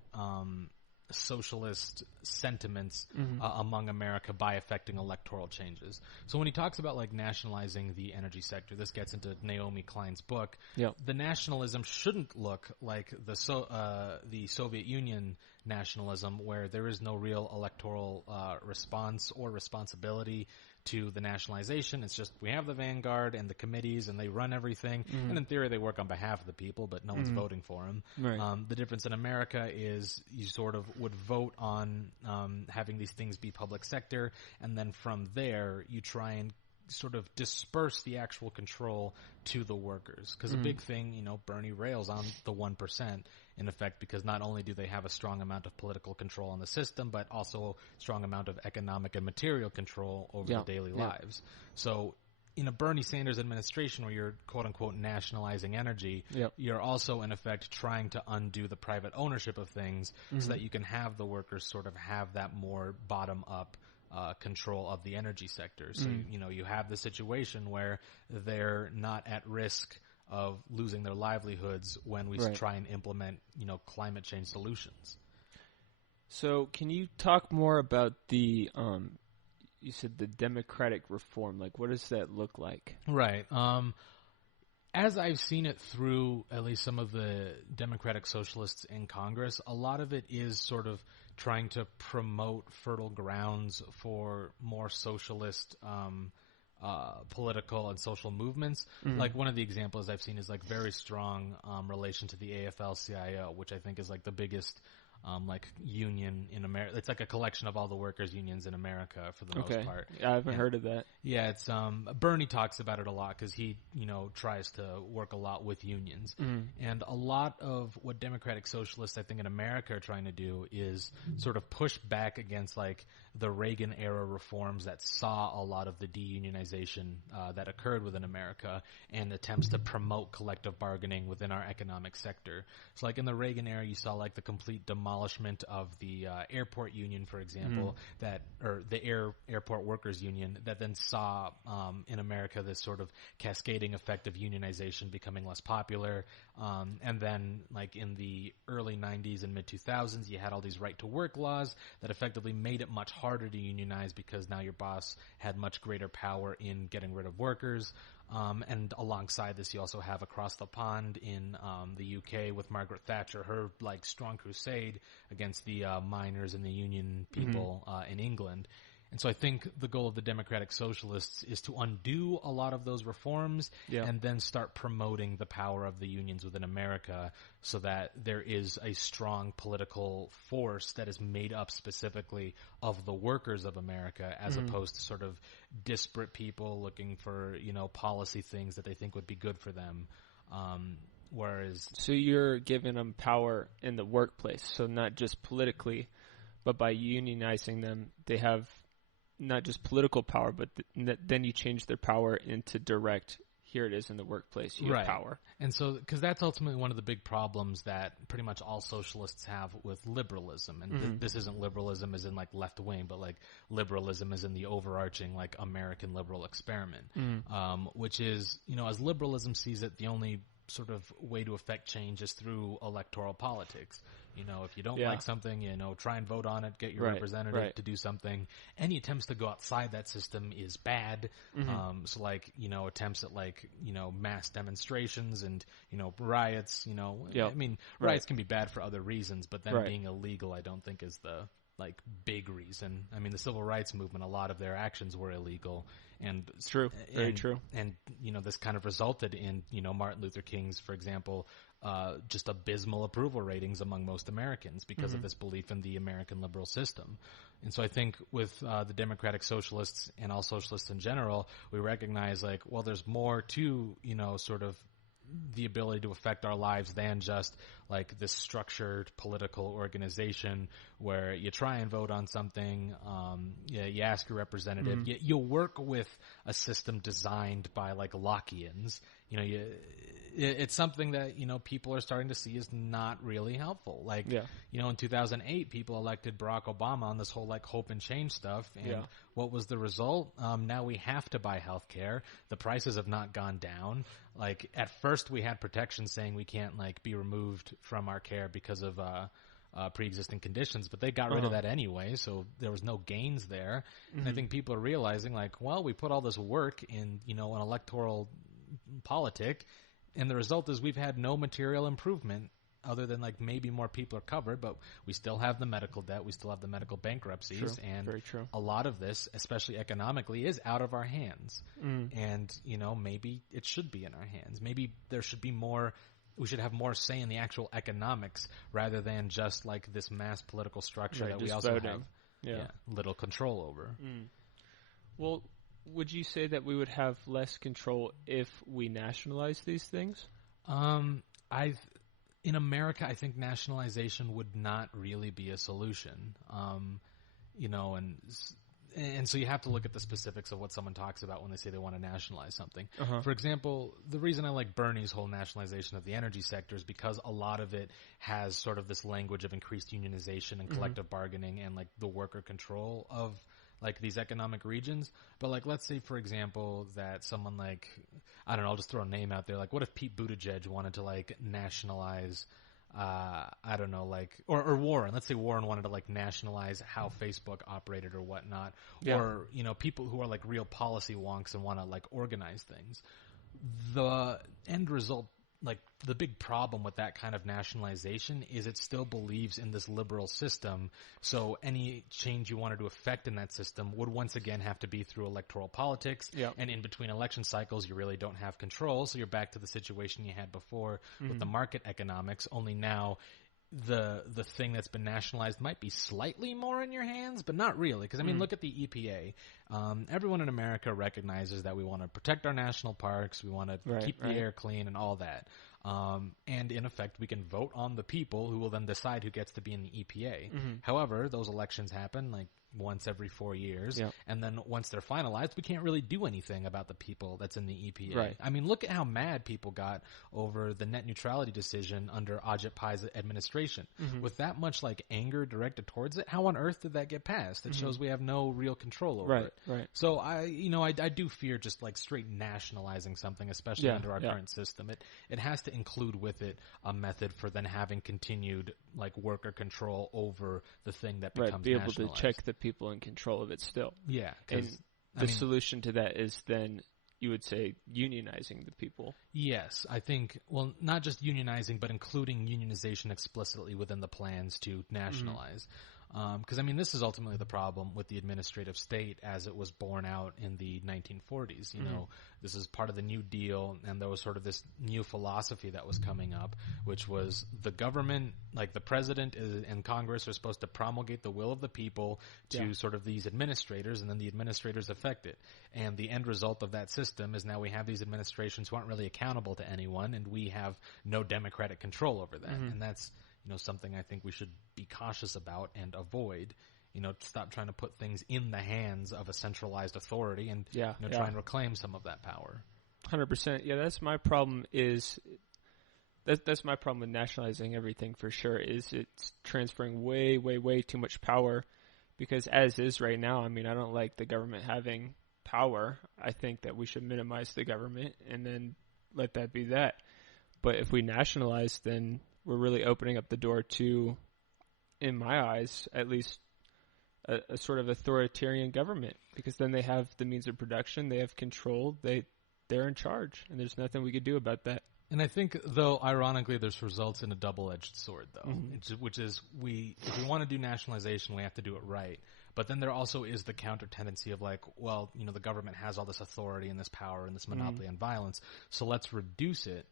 socialist sentiments among America by affecting electoral changes. So when he talks about like nationalizing the energy sector, this gets into Naomi Klein's book. Yep. The nationalism shouldn't look like the Soviet Union nationalism, where there is no real electoral response or responsibility to the nationalization. It's just, we have the vanguard and the committees, and they run everything. And in theory, they work on behalf of the people, but no one's voting for them. Right. The difference in America is you sort of would vote on having these things be public sector, and then from there, you try and sort of disperse the actual control to the workers. Because a big thing, Bernie rails on the 1%, in effect, because not only do they have a strong amount of political control on the system, but also a strong amount of economic and material control over their daily lives. So in a Bernie Sanders administration where you're quote-unquote nationalizing energy, you're also, in effect, trying to undo the private ownership of things so that you can have the workers sort of have that more bottom-up control of the energy sector. So, you have the situation where they're not at risk of losing their livelihoods when we try and implement, climate change solutions. So can you talk more about the, you said the democratic reform, like what does that look like? Right. As I've seen it through at least some of the democratic socialists in Congress, a lot of it is sort of trying to promote fertile grounds for more socialist political and social movements. Like one of the examples I've seen is like very strong relation to the AFL-CIO, which I think is like the biggest like union in America. It's like a collection of all the workers' unions in America for the most part. I haven't heard of that. Yeah, it's Bernie talks about it a lot because he, tries to work a lot with unions. And a lot of what democratic socialists, I think, in America are trying to do is sort of push back against like the Reagan era reforms that saw a lot of the deunionization that occurred within America, and attempts to promote collective bargaining within our economic sector. So like in the Reagan era, you saw like the complete demolishment of the airport union, for example, or the airport workers union, that then saw in America this sort of cascading effect of unionization becoming less popular. And then like in the early 90s and mid 2000s, you had all these right to work laws that effectively made it much harder to unionize, because now your boss had much greater power in getting rid of workers. And alongside this, you also have across the pond in the UK with Margaret Thatcher, her like strong crusade against the miners and the union people in England. And so I think the goal of the Democratic Socialists is to undo a lot of those reforms and then start promoting the power of the unions within America so that there is a strong political force that is made up specifically of the workers of America as opposed to sort of disparate people looking for, policy things that they think would be good for them. So you're giving them power in the workplace, so not just politically, but by unionizing them, they have not just political power, but then you change their power into direct, here it is in the workplace, you have power. And so, because that's ultimately one of the big problems that pretty much all socialists have with liberalism. And this isn't liberalism as in like left wing, but like liberalism as in the overarching like American liberal experiment, which is, as liberalism sees it, the only sort of way to affect change is through electoral politics. If you don't like something, try and vote on it, get your representative to do something. Any attempts to go outside that system is bad. So like, attempts at like, mass demonstrations and, riots, I mean, riots can be bad for other reasons, but them being illegal, I don't think is the like big reason. I mean, the civil rights movement, a lot of their actions were illegal. And it's true. Very true. And, this kind of resulted in, Martin Luther King's, for example, just abysmal approval ratings among most Americans because of this belief in the American liberal system. And so I think with the Democratic Socialists and all socialists in general, we recognize like, well, there's more to, sort of the ability to affect our lives than just like this structured political organization where you try and vote on something, you ask your representative, you work with a system designed by like Lockeans. It's something that, people are starting to see is not really helpful. Like, in 2008, people elected Barack Obama on this whole like hope and change stuff. And what was the result? Now we have to buy health care. The prices have not gone down. Like at first we had protection saying we can't like be removed from our care because of, pre-existing conditions, but they got rid of that anyway, so there was no gains there. And I think people are realizing like, well, we put all this work in, an electoral politic, and the result is we've had no material improvement other than like maybe more people are covered, but we still have the medical debt, we still have the medical bankruptcies, and very true. A lot of this, especially economically, is out of our hands. And, maybe it should be in our hands. Maybe there should be more, we should have more say in the actual economics rather than just like this mass political structure that we also voting. have little control over. Well, would you say that we would have less control if we nationalize these things? In America, I think nationalization would not really be a solution. And so you have to look at the specifics of what someone talks about when they say they want to nationalize something. For example, the reason I like Bernie's whole nationalization of the energy sector is because a lot of it has sort of this language of increased unionization and collective bargaining and like the worker control of like these economic regions. But like, let's say, for example, that someone like, I don't know, I'll just throw a name out there. Like, what if Pete Buttigieg wanted to like nationalize, I don't know, like, or Warren, let's say Warren wanted to like nationalize how Facebook operated or whatnot, or, people who are like real policy wonks and want to like organize things. The end result, like the big problem with that kind of nationalization is it still believes in this liberal system. So any change you wanted to affect in that system would once again have to be through electoral politics. And in between election cycles, you really don't have control. So you're back to the situation you had before with the market economics, only now the thing that's been nationalized might be slightly more in your hands, but not really. Because, I mean, look at the EPA. Everyone in America recognizes that we want to protect our national parks, we want to keep the air clean and all that. And in effect, we can vote on the people who will then decide who gets to be in the EPA. However, those elections happen like once every 4 years. And then once they're finalized, we can't really do anything about the people that's in the EPA. I mean, look at how mad people got over the net neutrality decision under Ajit Pai's administration. With that much like anger directed towards it, how on earth did that get passed? It shows we have no real control over it. So I do fear just like straight nationalizing something, especially under our current system. It has to include with it a method for then having continued like worker control over the thing that becomes be able nationalized. to check the people in control of it still. And the solution to that is then, you would say, unionizing the people. Yes, I think, well, not just unionizing, but including unionization explicitly within the plans to nationalize. Because, I mean, this is ultimately the problem with the administrative state as it was born out in the 1940s. You know, this is part of the New Deal, and there was sort of this new philosophy that was coming up, which was the government, like the president and Congress are supposed to promulgate the will of the people to sort of these administrators, and then the administrators affect it. And the end result of that system is now we have these administrations who aren't really accountable to anyone, and we have no democratic control over that. And that's, you know, something I think we should be cautious about and avoid. You know, stop trying to put things in the hands of a centralized authority and try and reclaim some of that power. 100%. Yeah, that's my problem. That's my problem with nationalizing everything for sure. Is it's transferring way, way, way too much power, because as is right now, I mean, I don't like the government having power. I think that we should minimize the government and then let that be that. But if we nationalize, then we're really opening up the door to, in my eyes, at least a sort of authoritarian government, because then they have the means of production, they have control, they're in charge, and there's nothing we could do about that. And I think, though, ironically, this results in a double-edged sword, though, which is if we want to do nationalization, we have to do it right. But then there also is the counter tendency of like, well, you know, the government has all this authority and this power and this monopoly on violence, so let's reduce it.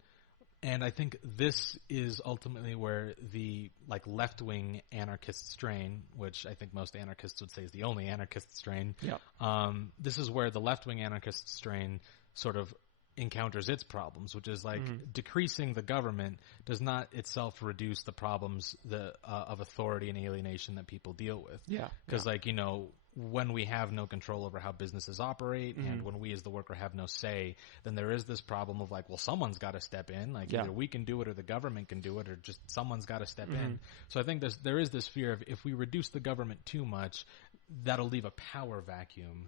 And I think this is ultimately where the like left-wing anarchist strain, which I think most anarchists would say is the only anarchist strain, this is where the left-wing anarchist strain sort of encounters its problems, which is like decreasing the government does not itself reduce the problems of authority and alienation that people deal with. Yeah. Because like, you know, when we have no control over how businesses operate and when we as the worker have no say, then there is this problem of like, well, someone's got to step in. Like either we can do it or the government can do it, or just someone's got to step in. So I think there is this fear of if we reduce the government too much, that'll leave a power vacuum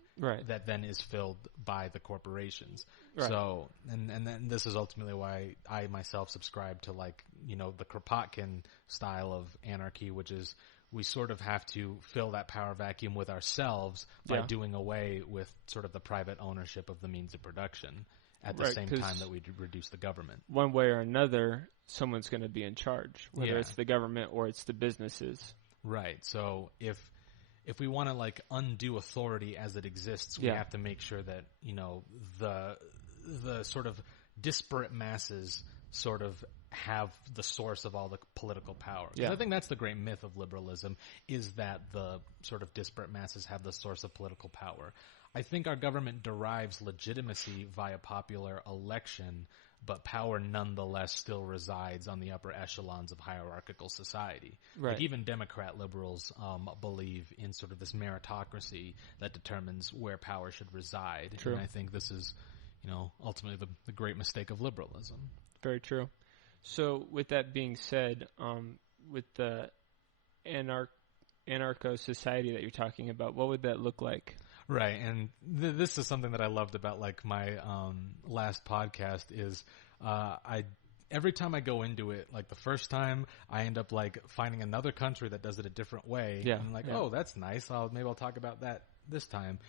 that then is filled by the corporations. Right. So, and then this is ultimately why I myself subscribe to like, you know, the Kropotkin style of anarchy, which is we sort of have to fill that power vacuum with ourselves by doing away with sort of the private ownership of the means of production at the same time that we reduce the government. One way or another, someone's going to be in charge, whether it's the government or it's the businesses. Right. So if we want to like undo authority as it exists, we have to make sure that, you know, the sort of disparate masses sort of have the source of all the political power. I think that's the great myth of liberalism, is that the sort of disparate masses have the source of political power. I think our government derives legitimacy via popular election, but power nonetheless still resides on the upper echelons of hierarchical society. Right. Like even Democrat liberals believe in sort of this meritocracy that determines where power should reside. True. And I think this is, you know, ultimately the great mistake of liberalism. Very true. So with that being said, with the anarcho society that you're talking about, what would that look like? Right, and this is something that I loved about like my last podcast is every time I go into it, like the first time, I end up like finding another country that does it a different way. Yeah, and I'm like, oh, that's nice. Maybe I'll talk about that this time.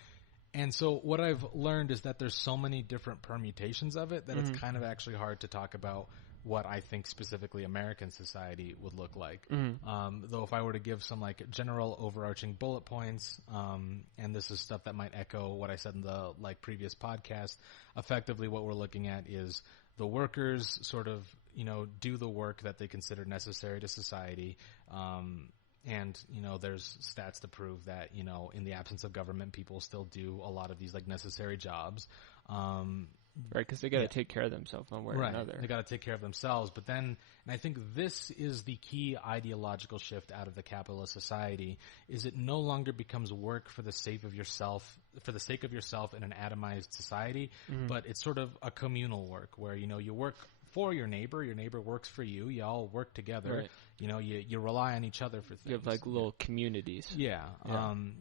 And so what I've learned is that there's so many different permutations of it that it's kind of actually hard to talk about what I think specifically American society would look like. Though if I were to give some like general overarching bullet points, and this is stuff that might echo what I said in the like previous podcast, effectively what we're looking at is the workers sort of, you know, do the work that they consider necessary to society. And, you know, there's stats to prove that, you know, in the absence of government, people still do a lot of these like necessary jobs. Right, because they got to take care of themselves one way or another. They got to take care of themselves. But then, and I think this is the key ideological shift out of the capitalist society, is it no longer becomes work for the sake of yourself in an atomized society, but it's sort of a communal work where, you know, you work for your neighbor works for you, you all work together. Right. You know, you rely on each other for things. You have like little communities. Yeah. And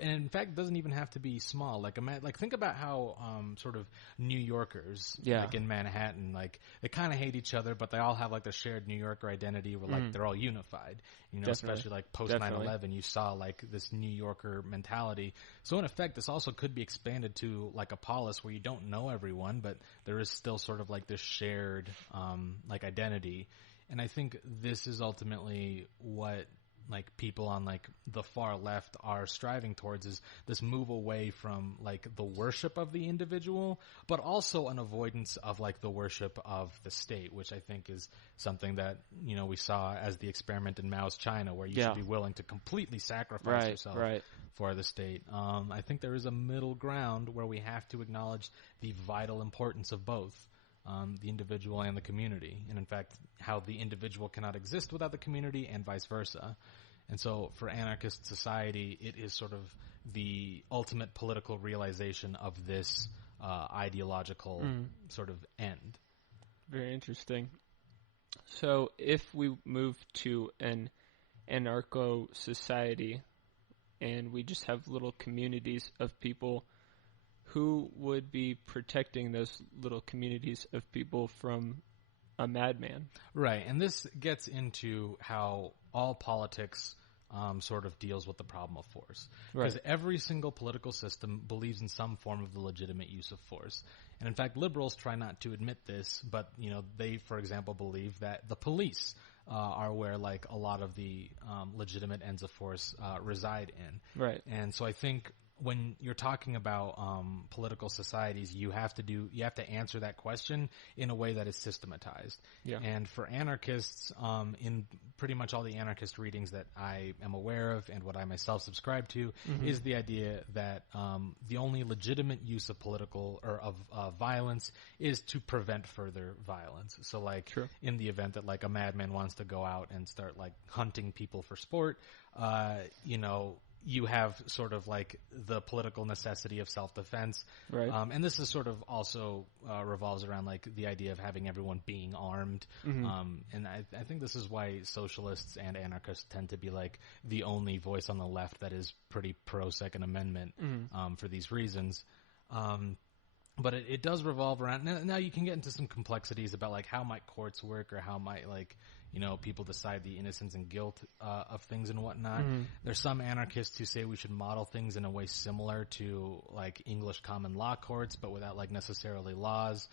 in fact, it doesn't even have to be small. Like think about how sort of New Yorkers, like in Manhattan, like they kind of hate each other, but they all have like the shared New Yorker identity where like they're all unified. You know, especially like post 9/11, you saw like this New Yorker mentality. So in effect, this also could be expanded to like a polis where you don't know everyone, but there is still sort of like this shared like identity. And I think this is ultimately what like people on like the far left are striving towards is this move away from like the worship of the individual, but also an avoidance of like the worship of the state, which I think is something that, you know, we saw as the experiment in Mao's China, where you should be willing to completely sacrifice yourself for the state. I think there is a middle ground where we have to acknowledge the vital importance of both. The individual and the community, and in fact, how the individual cannot exist without the community and vice versa. And so for anarchist society, it is sort of the ultimate political realization of this ideological sort of end. Very interesting. So if we move to an anarcho society and we just have little communities of people, who would be protecting those little communities of people from a madman? Right, and this gets into how all politics sort of deals with the problem of force. Because every single political system believes in some form of the legitimate use of force. And in fact, liberals try not to admit this, but, you know, they, for example, believe that the police are where, like, a lot of the legitimate ends of force reside in. Right. And so I think when you're talking about political societies, you have to answer that question in a way that is systematized. Yeah. And for anarchists, in pretty much all the anarchist readings that I am aware of and what I myself subscribe to, is the idea that the only legitimate use of political or of violence is to prevent further violence. So, like, in the event that like a madman wants to go out and start like hunting people for sport, you know, you have sort of like the political necessity of self-defense. Right. And this is sort of also revolves around like the idea of having everyone being armed. And I think this is why socialists and anarchists tend to be like the only voice on the left that is pretty pro-Second Amendment for these reasons. But it does revolve around, now you can get into some complexities about like how might courts work or how might like, you know, people decide the innocence and guilt of things and whatnot. There's some anarchists who say we should model things in a way similar to like English common law courts, but without like necessarily laws.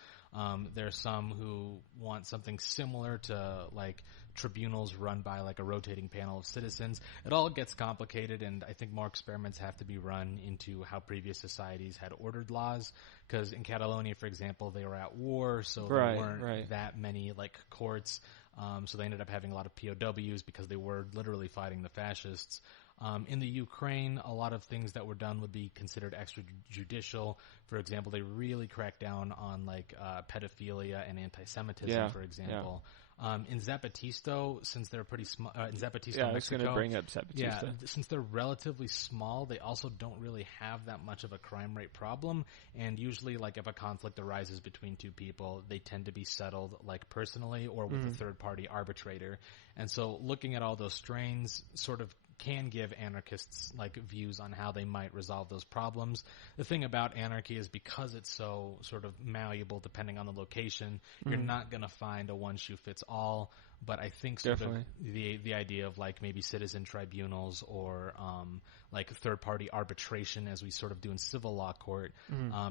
There's some who want something similar to like tribunals run by like a rotating panel of citizens. It all gets complicated, and I think more experiments have to be run into how previous societies had ordered laws. Because in Catalonia, for example, they were at war, so there weren't that many like courts. So they ended up having a lot of POWs because they were literally fighting the fascists. In the Ukraine, a lot of things that were done would be considered extrajudicial. For example, they really cracked down on like pedophilia and anti-Semitism, for example. In Zapatista, since they're pretty small, in Zapatista, I was going to bring up Zapatista. Since they're relatively small, they also don't really have that much of a crime rate problem. And usually, like if a conflict arises between two people, they tend to be settled like personally or with a third-party arbitrator. And so, looking at all those strains, sort of can give anarchists like views on how they might resolve those problems. The thing about anarchy is because it's so sort of malleable depending on the location, you're not going to find a one shoe fits all. But I think sort of the idea of like maybe citizen tribunals or like third party arbitration, as we sort of do in civil law court,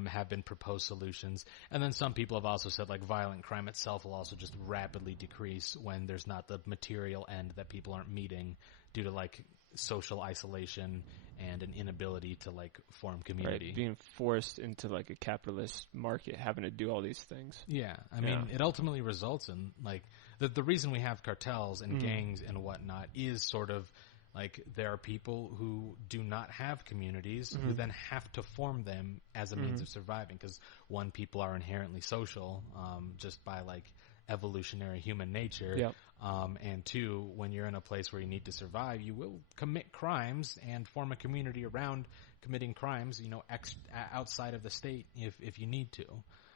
have been proposed solutions. And then some people have also said like violent crime itself will also just rapidly decrease when there's not the material end that people aren't meeting due to like social isolation and an inability to like form community. Right, being forced into like a capitalist market, having to do all these things. Yeah, I mean, it ultimately results in like the reason we have cartels and gangs and whatnot is sort of like there are people who do not have communities who then have to form them as a means of surviving because one, people are inherently social just by like evolutionary human nature. And two, when you're in a place where you need to survive, you will commit crimes and form a community around committing crimes, you know, outside of the state if you need to.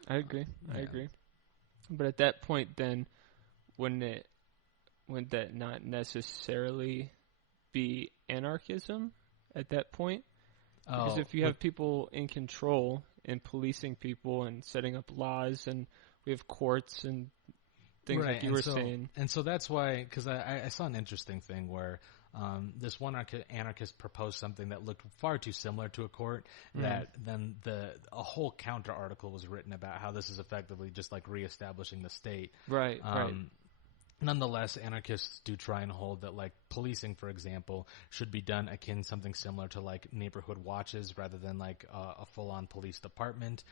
I agree. I agree. But at that point, then, wouldn't that not necessarily be anarchism at that point? Because if you have people in control and policing people and setting up laws, and we have courts and things like you were saying. And so that's why, because I saw an interesting thing where this one anarchist proposed something that looked far too similar to a court, that then a whole counter article was written about how this is effectively just like reestablishing the state. Right. Nonetheless, anarchists do try and hold that, like, policing, for example, should be done akin something similar to, like, neighborhood watches rather than, like, a full-on police department.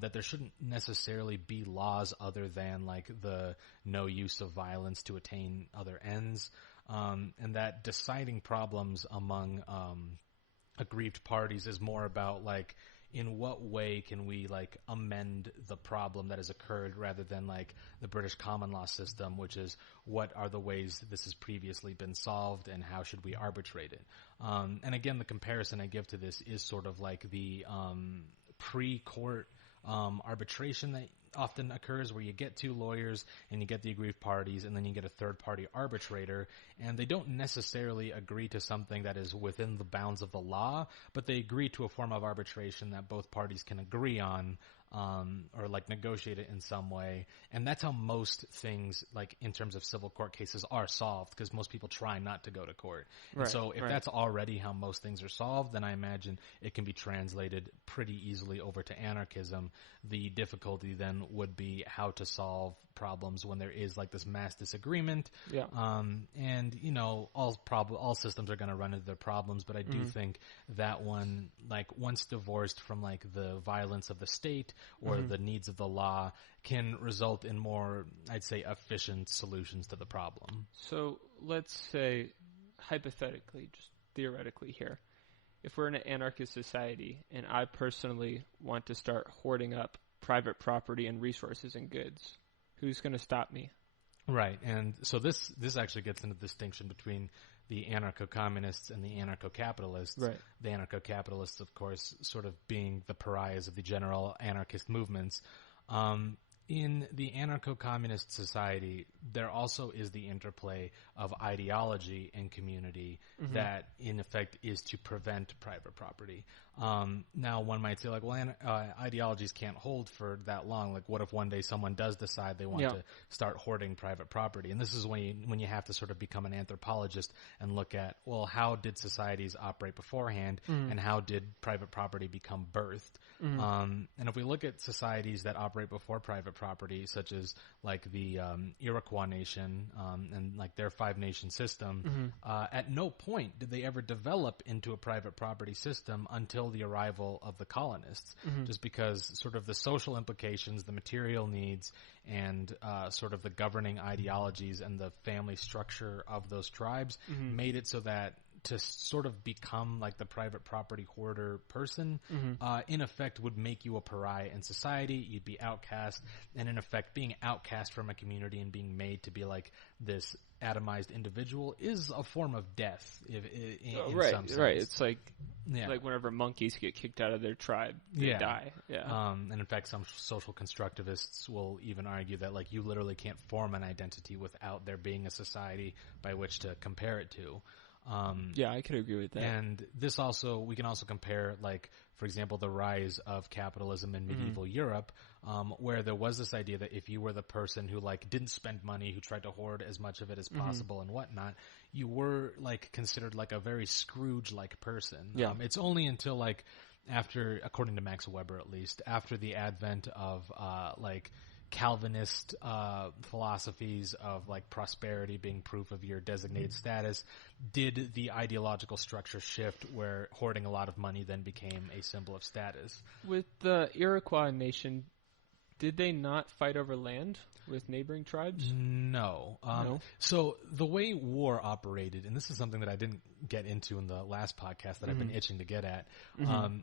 That there shouldn't necessarily be laws other than, like, the no use of violence to attain other ends. And that deciding problems among aggrieved parties is more about, like, in what way can we, like, amend the problem that has occurred rather than, like, the British common law system, which is what are the ways this has previously been solved and how should we arbitrate it. And again, the comparison I give to this is sort of like the pre-court arbitration that often occurs, where you get two lawyers and you get the aggrieved parties and then you get a third-party arbitrator, and they don't necessarily agree to something that is within the bounds of the law, but they agree to a form of arbitration that both parties can agree on, or like negotiate it in some way. And that's how most things, like in terms of civil court cases, are solved, because most people try not to go to court. And so if that's already how most things are solved, then I imagine it can be translated pretty easily over to anarchism. The difficulty then would be how to solve problems when there is like this mass disagreement. And you know, all systems are going to run into their problems, but I do think that one, like, once divorced from like the violence of the state or the needs of the law, can result in more, I'd say, efficient solutions to the problem. So let's say, hypothetically, just theoretically here, if we're in an anarchist society and I personally want to start hoarding up private property and resources and goods, who's going to stop me? Right, and so this actually gets into the distinction between the anarcho-communists and the anarcho-capitalists. Right. The anarcho-capitalists, of course, sort of being the pariahs of the general anarchist movements. In the anarcho-communist society, there also is the interplay of ideology and community that, in effect, is to prevent private property. Now, one might say, like, well, ideologies can't hold for that long. Like, what if one day someone does decide they want to start hoarding private property? And this is when you have to sort of become an anthropologist and look at, well, how did societies operate beforehand, and how did private property become birthed? And if we look at societies that operate before private property, such as like the Iroquois nation and like their 5-nation system, at no point did they ever develop into a private property system until the arrival of the colonists, just because sort of the social implications, the material needs, and sort of the governing ideologies and the family structure of those tribes made it so that to sort of become like the private property hoarder person, in effect would make you a pariah in society. You'd be outcast, and in effect being outcast from a community and being made to be like this atomized individual is a form of death. In some sense. Right. It's like whenever monkeys get kicked out of their tribe, they die. And in fact, some social constructivists will even argue that like you literally can't form an identity without there being a society by which to compare it to. I could agree with that. And this also, we can also compare, like, for example, the rise of capitalism in medieval Europe, where there was this idea that if you were the person who, like, didn't spend money, who tried to hoard as much of it as possible and whatnot, you were, like, considered, like, a very Scrooge-like person. It's only until, like, after, according to Max Weber at least, after the advent of, like, Calvinist philosophies of like prosperity being proof of your designated status, did the ideological structure shift where hoarding a lot of money then became a symbol of status. With the Iroquois nation, did they not fight over land with neighboring tribes? No. So the way war operated, and this is something that I didn't get into in the last podcast that I've been itching to get at,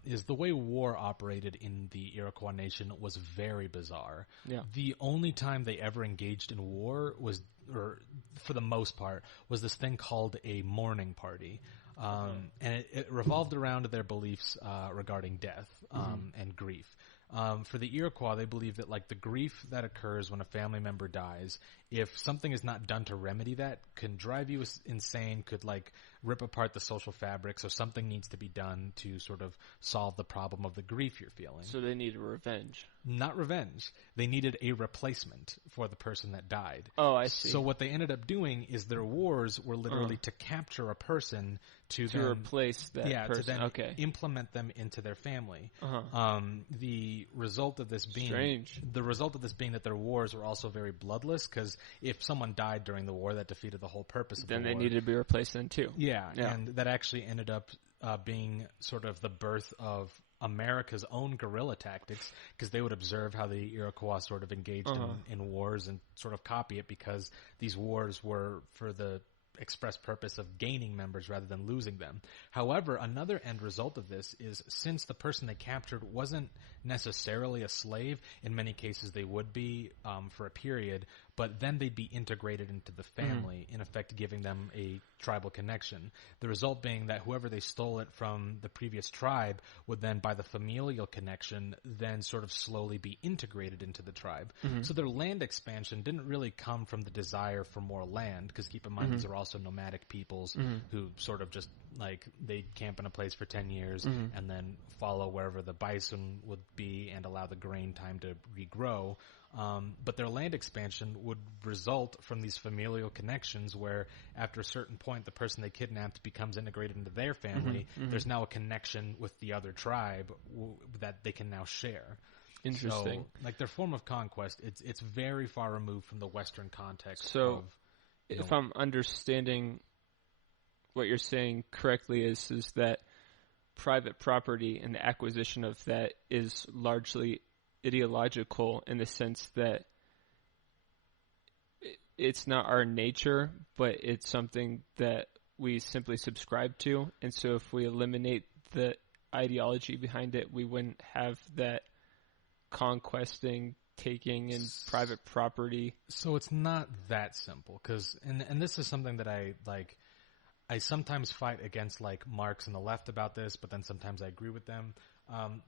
is the way war operated in the Iroquois nation was very bizarre. The only time they ever engaged in war was, or for the most part, was this thing called a mourning party. And it revolved around their beliefs regarding death and grief. For the Iroquois, they believe that like the grief that occurs when a family member dies, if something is not done to remedy that, can drive you insane, could like rip apart the social fabric. So something needs to be done to sort of solve the problem of the grief you're feeling. So they needed revenge. Not revenge. They needed a replacement for the person that died. Oh, I see. So what they ended up doing is their wars were literally to capture a person to then replace that person. To then implement them into their family. The result of this being strange. The result of this being that their wars were also very bloodless, because because if someone died during the war, that defeated the whole purpose of the war. Then they needed to be replaced then too. Yeah, and that actually ended up being sort of the birth of America's own guerrilla tactics, because they would observe how the Iroquois sort of engaged in wars and sort of copy it, because these wars were for the express purpose of gaining members rather than losing them. However, another end result of this is, since the person they captured wasn't necessarily a slave, in many cases they would be for a period, but then they'd be integrated into the family, in effect giving them a tribal connection. The result being that whoever they stole it from the previous tribe would then, by the familial connection, then sort of slowly be integrated into the tribe. So their land expansion didn't really come from the desire for more land, because keep in mind these are also nomadic peoples who sort of just, like, they camp in a place for 10 years and then follow wherever the bison would be and allow the grain time to regrow. But their land expansion would result from these familial connections where, after a certain point, the person they kidnapped becomes integrated into their family. There's now a connection with the other tribe that they can now share. Interesting. So, like, their form of conquest, it's very far removed from the Western context. So, if I'm understanding what you're saying correctly, is that private property and the acquisition of that is largely ideological, in the sense that it's not our nature, but it's something that we simply subscribe to. And so if we eliminate the ideology behind it, we wouldn't have that conquesting, taking, and private property. So it's not that simple, because, and this is something that I sometimes fight against, like, Marx and the left about this, but then sometimes I agree with them.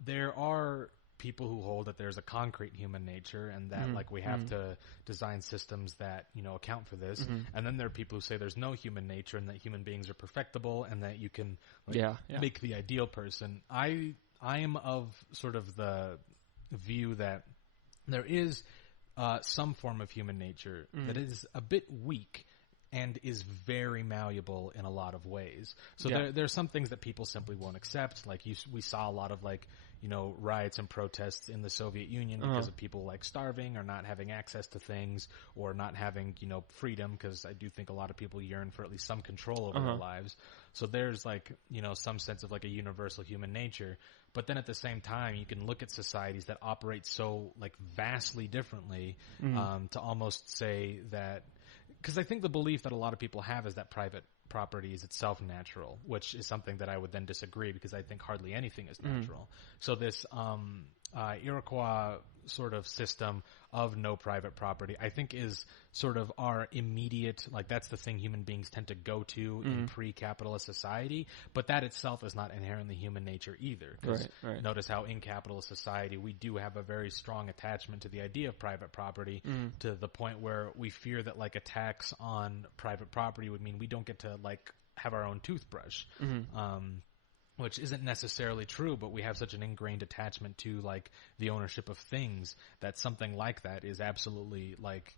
There are people who hold that there's a concrete human nature, and that like we have to design systems that, you know, account for this. And then there are people who say there's no human nature, and that human beings are perfectible, and that you can make the ideal person. I am of sort of the view that there is some form of human nature that is a bit weak and is very malleable in a lot of ways. So there are some things that people simply won't accept. Like we saw a lot of, like, you know, riots and protests in the Soviet Union because of people, like, starving or not having access to things, or not having, you know, freedom, because I do think a lot of people yearn for at least some control over their lives. So there's, like, you know, some sense of, like, a universal human nature. But then at the same time, you can look at societies that operate so, like, vastly differently to almost say that, because I think the belief that a lot of people have is that private property is itself natural, which is something that I would then disagree, because I think hardly anything is natural. So this Iroquois sort of system of no private property, I think, is sort of our immediate, like, that's the thing human beings tend to go to in pre-capitalist society, but that itself is not inherently human nature either. Right. Notice how in capitalist society we do have a very strong attachment to the idea of private property, to the point where we fear that, like, a tax on private property would mean we don't get to, like, have our own toothbrush. Which isn't necessarily true, but we have such an ingrained attachment to, like, the ownership of things, that something like that is absolutely, like,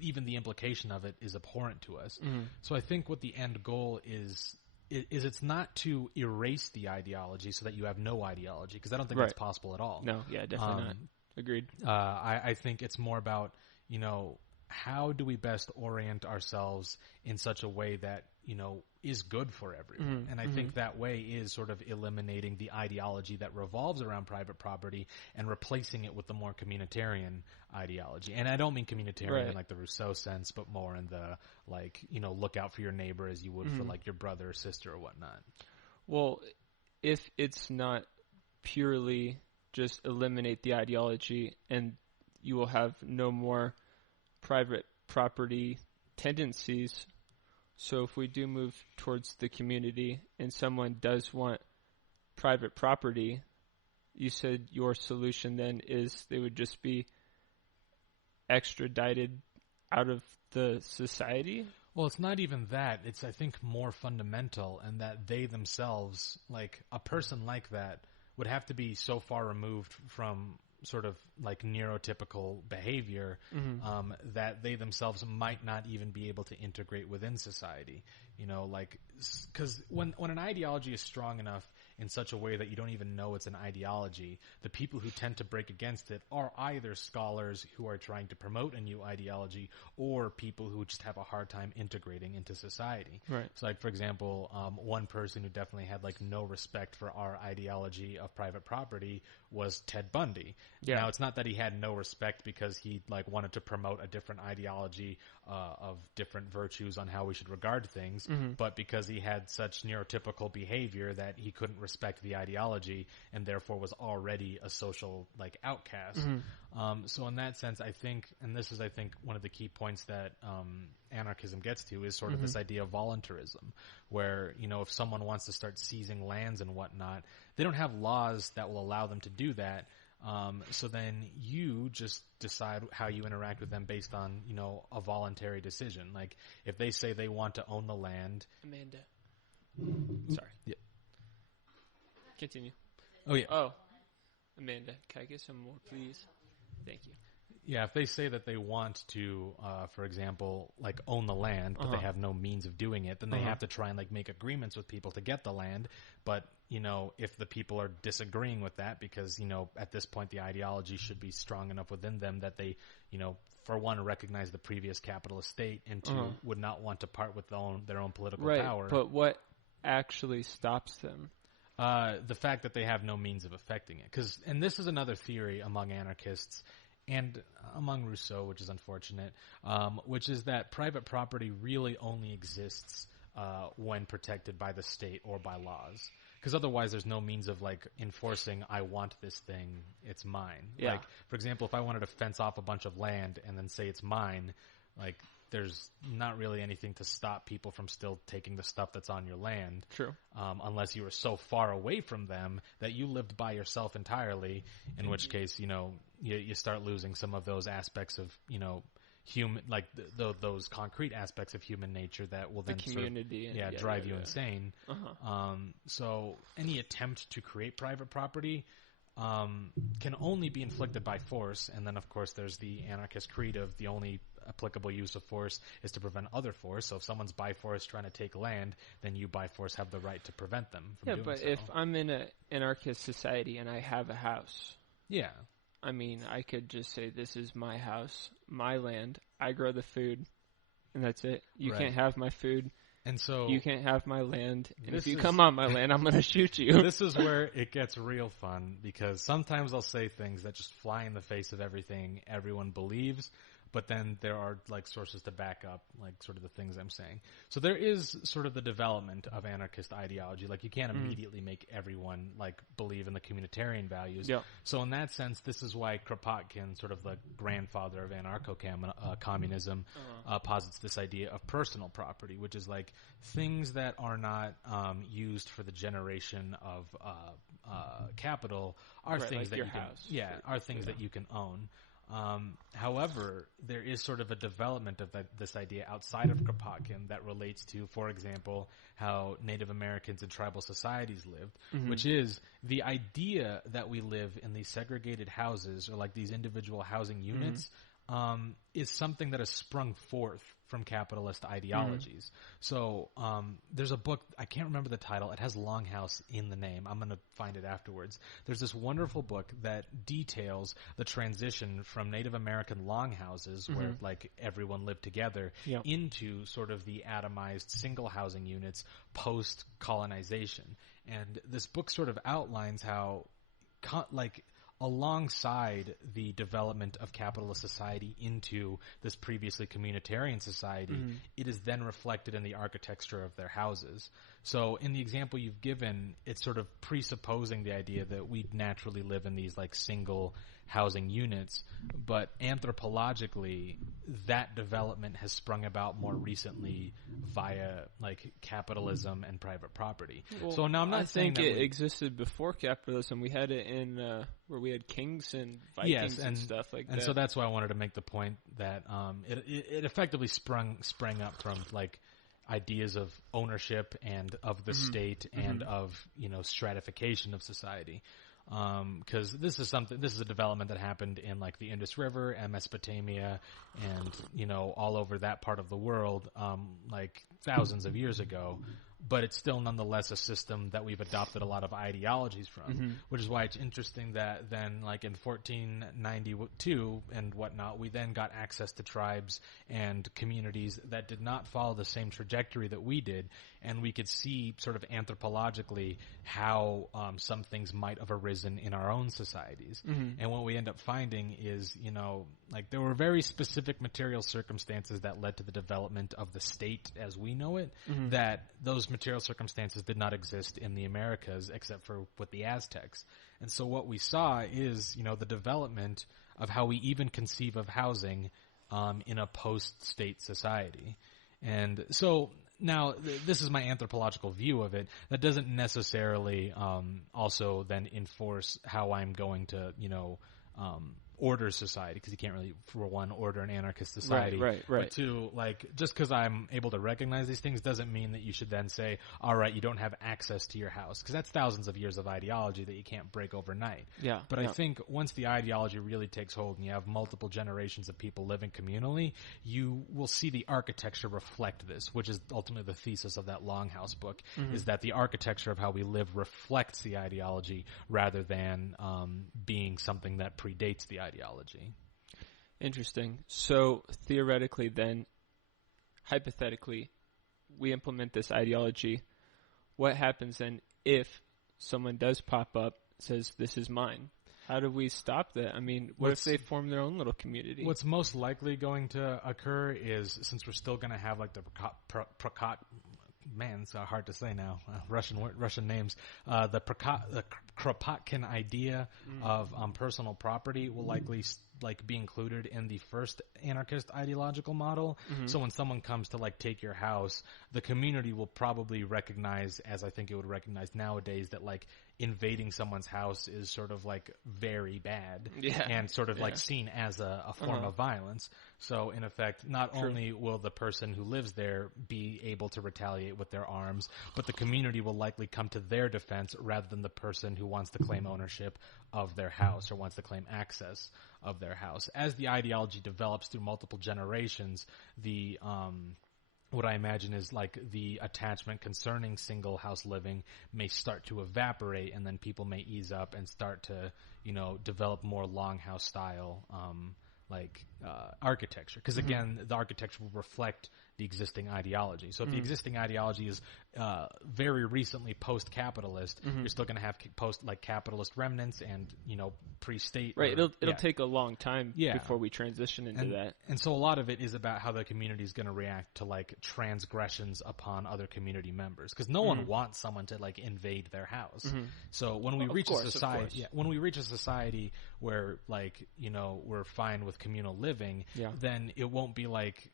even the implication of it is abhorrent to us. So I think what the end goal is it's not to erase the ideology so that you have no ideology, because I don't think that's possible at all. No, yeah, definitely not. Agreed. I think it's more about, you know, how do we best orient ourselves in such a way that, you know, is good for everyone. And I think that way is sort of eliminating the ideology that revolves around private property and replacing it with the more communitarian ideology. And I don't mean communitarian in, like, the Rousseau sense, but more in the, like, you know, look out for your neighbor as you would for, like, your brother or sister or whatnot. Well, if it's not purely just eliminate the ideology, and you will have no more private property tendencies. So if we do move towards the community and someone does want private property, you said your solution then is they would just be extradited out of the society? Well, it's not even that. It's, I think, more fundamental, and that they themselves, like, a person like that would have to be so far removed from sort of, like, neurotypical behavior that they themselves might not even be able to integrate within society. You know, like, because when an ideology is strong enough, in such a way that you don't even know it's an ideology, the people who tend to break against it are either scholars who are trying to promote a new ideology or people who just have a hard time integrating into society. Right. So, like, for example, one person who definitely had, like, no respect for our ideology of private property was Ted Bundy. Yeah. Now, it's not that he had no respect because he, like, wanted to promote a different ideology of different virtues on how we should regard things, but because he had such neurotypical behavior that he couldn't respect the ideology and therefore was already a social, like, outcast. So in that sense, I think, and this is, I think, one of the key points that anarchism gets to is sort of this idea of voluntarism, where, you know, if someone wants to start seizing lands and whatnot, they don't have laws that will allow them to do that. So then you just decide how you interact with them based on, you know, a voluntary decision. Like, if they say they want to own the land. Amanda. Sorry. Yeah. Continue. Oh, yeah. Oh. Amanda, can I get some more, please? Thank you. Yeah, if they say that they want to, for example, like, own the land, but they have no means of doing it, then they have to try and, like, make agreements with people to get the land. But, you know, if the people are disagreeing with that because, you know, at this point the ideology should be strong enough within them that they, you know, for one, recognize the previous capitalist state, and two, would not want to part with their own political power. Right, but what actually stops them? The fact that they have no means of affecting it. And this is another theory among anarchists and among Rousseau, which is unfortunate, which is that private property really only exists when protected by the state or by laws. Because otherwise there's no means of, like, enforcing, I want this thing, it's mine. Yeah. Like, for example, if I wanted to fence off a bunch of land and then say it's mine, like, there's not really anything to stop people from still taking the stuff that's on your land. True. Unless you were so far away from them that you lived by yourself entirely, in which case, you know, you start losing some of those aspects of, you know, human, like those concrete aspects of human nature that will then the community sort of, drive you insane. So any attempt to create private property can only be inflicted by force, and then of course there's the anarchist creed of the only applicable use of force is to prevent other force. So if someone's by force trying to take land, then you by force have the right to prevent them from doing so. Yeah, but if I'm in an anarchist society and I have a house, yeah, I mean, I could just say, this is my house, my land, I grow the food, and that's it. You can't have my food. And so you can't have my land, and if you come on my land, I'm going to shoot you. This is where it gets real fun, because sometimes I'll say things that just fly in the face of everything everyone believes, but then there are, like, sources to back up, like, sort of the things I'm saying. So there is sort of the development of anarchist ideology. Like, you can't immediately make everyone, like, believe in the communitarian values. Yeah. So in that sense, this is why Kropotkin, sort of the grandfather of anarcho-communism, posits this idea of personal property, which is, like, things that are not used for the generation of capital are things like that you can, are things that you can own. However, there is sort of a development of this idea outside of Kropotkin that relates to, for example, how Native Americans and tribal societies lived, which is the idea that we live in these segregated houses, or like these individual housing units, is something that has sprung forth from capitalist ideologies. So there's a book, I can't remember the title, it has Longhouse in the name, I'm going to find it afterwards. There's this wonderful book that details the transition from Native American longhouses, where, like, everyone lived together, into sort of the atomized single housing units post-colonization. And this book sort of outlines how, like, alongside the development of capitalist society into this previously communitarian society, it is then reflected in the architecture of their houses. So in the example you've given, it's sort of presupposing the idea that we naturally live in these, like, single housing units, but anthropologically that development has sprung about more recently via, like, capitalism and private property. Well, so now I'm not saying that it existed before capitalism. We had it in where we had kings and Vikings and stuff like that. And so that's why I wanted to make the point that it effectively sprang up from, like, ideas of ownership and of the state and of, you know, stratification of society. Because this is a development that happened in, like, the Indus River and Mesopotamia and, you know, all over that part of the world, like, thousands of years ago. but it's still nonetheless a system that we've adopted a lot of ideologies from, which is why it's interesting that then, like in 1492 and whatnot, we then got access to tribes and communities that did not follow the same trajectory that we did, and we could see sort of anthropologically how some things might have arisen in our own societies. And what we end up finding is, you know, like there were very specific material circumstances that led to the development of the state as we know it, that those material circumstances did not exist in the Americas except for with the Aztecs. And so what we saw is, you know, the development of how we even conceive of housing in a post-state society. And so now this is my anthropological view of it. That doesn't necessarily also then enforce how I'm going to, you know, order society, because you can't really, for one, order an anarchist society. Right. But two, like, just because I'm able to recognize these things doesn't mean that you should then say, all right, you don't have access to your house, because that's thousands of years of ideology that you can't break overnight. But I think once the ideology really takes hold and you have multiple generations of people living communally, you will see the architecture reflect this, which is ultimately the thesis of that Longhouse book, is that the architecture of how we live reflects the ideology rather than being something that predates the ideology. Interesting. So theoretically then, hypothetically, we implement this ideology. What happens then if someone does pop up, says, this is mine? How do we stop that? I mean, what if they form their own little community? What's most likely going to occur is, since we're still going to have like the man, it's hard to say now. Russian names. The Kropotkin idea of personal property will likely be included in the first anarchist ideological model. So when someone comes to like take your house, the community will probably recognize, as I think it would recognize nowadays, that like invading someone's house is sort of like very bad and sort of like seen as a form of violence. So in effect, not only will the person who lives there be able to retaliate with their arms, but the community will likely come to their defense rather than the person who wants to claim ownership of their house or wants to claim access of their house. As the ideology develops through multiple generations, the what I imagine is like the attachment concerning single house living may start to evaporate, and then people may ease up and start to, you know, develop more longhouse style architecture. Because again, the architecture will reflect the existing ideology. So if the existing ideology is very recently post-capitalist, you're still going to have capitalist remnants and, you know, pre-state. Right. It'll take a long time before we transition into that. And so a lot of it is about how the community is going to react to like transgressions upon other community members, because no one wants someone to like invade their house. So when we reach a society where like, you know, we're fine with communal living, then it won't be like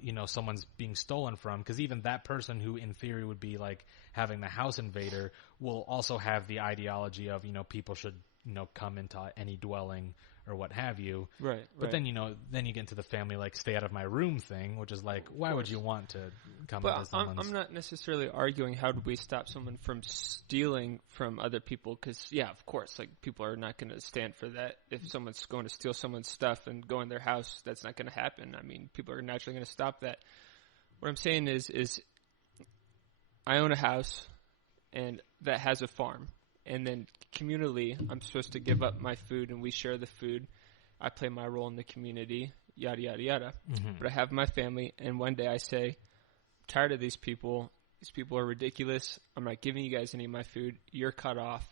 you know, someone's being stolen from, because even that person who in theory would be like having the house invader will also have the ideology of, you know, people should, you know, come into any dwelling or what have you. But then, you know, then you get into the family like stay out of my room thing, which is like, why would you want to come into someone's... I'm not necessarily arguing how do we stop someone from stealing from other people, because of course, like people are not going to stand for that. If someone's going to steal someone's stuff and go in their house, that's not going to happen. I mean, people are naturally going to stop that. What I'm saying is I own a house and that has a farm. And then communally, I'm supposed to give up my food, and we share the food. I play my role in the community, yada, yada, yada. But I have my family, and one day I say, I'm tired of these people. These people are ridiculous. I'm not giving you guys any of my food. You're cut off.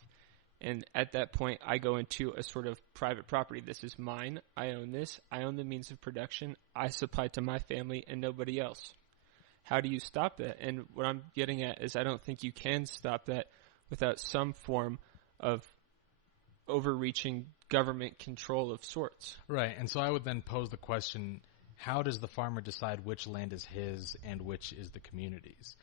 And at that point, I go into a sort of private property. This is mine. I own this. I own the means of production. I supply to my family and nobody else. How do you stop that? And what I'm getting at is I don't think you can stop that without some form of overreaching government control of sorts. Right, and so I would then pose the question, how does the farmer decide which land is his and which is the community's?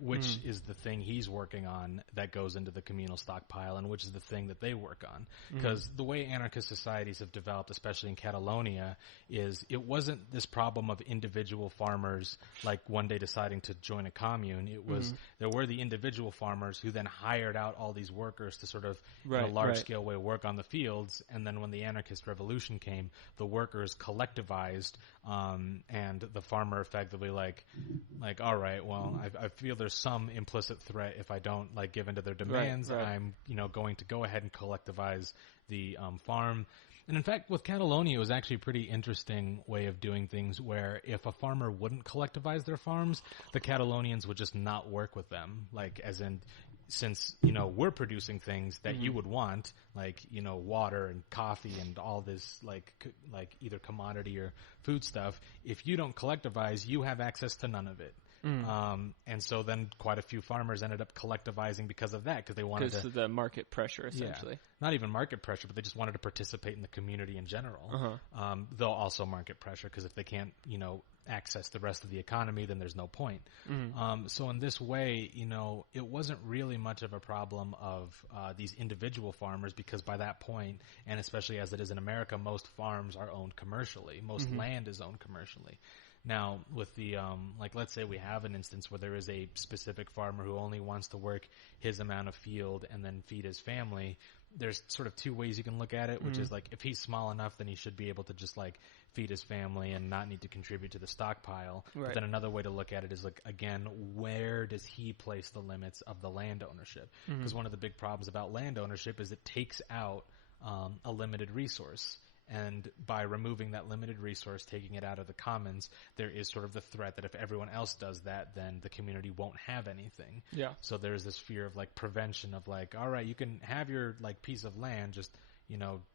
Which is the thing he's working on that goes into the communal stockpile, and which is the thing that they work on. Because the way anarchist societies have developed, especially in Catalonia, is it wasn't this problem of individual farmers like one day deciding to join a commune. It was there were the individual farmers who then hired out all these workers to sort of in a large-scale way work on the fields, and then when the anarchist revolution came, the workers collectivized, and the farmer effectively like all right, well, I feel there's some implicit threat if I don't like give into their demands. Right. I'm, going to go ahead and collectivize the farm. And in fact, with Catalonia, it was actually a pretty interesting way of doing things where if a farmer wouldn't collectivize their farms, the Catalonians would just not work with them. Like, as in, since, we're producing things that you would want, like, water and coffee and all this, like either commodity or food stuff, if you don't collectivize, you have access to none of it. And so then quite a few farmers ended up collectivizing because of that, because they wanted because of the market pressure, essentially. Yeah, not even market pressure, but they just wanted to participate in the community in general. Though also market pressure, because if they can't, access the rest of the economy, then there's no point. So in this way, it wasn't really much of a problem of these individual farmers, because by that point, and especially as it is in America, most farms are owned commercially. Most land is owned commercially. Now, with the, let's say we have an instance where there is a specific farmer who only wants to work his amount of field and then feed his family. There's sort of two ways you can look at it, which is like, if he's small enough, then he should be able to just like feed his family and not need to contribute to the stockpile. Right. But then another way to look at it is like, again, where does he place the limits of the land ownership? Because one of the big problems about land ownership is it takes out a limited resource. And by removing that limited resource, taking it out of the commons, there is sort of the threat that if everyone else does that, then the community won't have anything. Yeah. So there's this fear of like prevention of like, all right, you can have your like piece of land, just,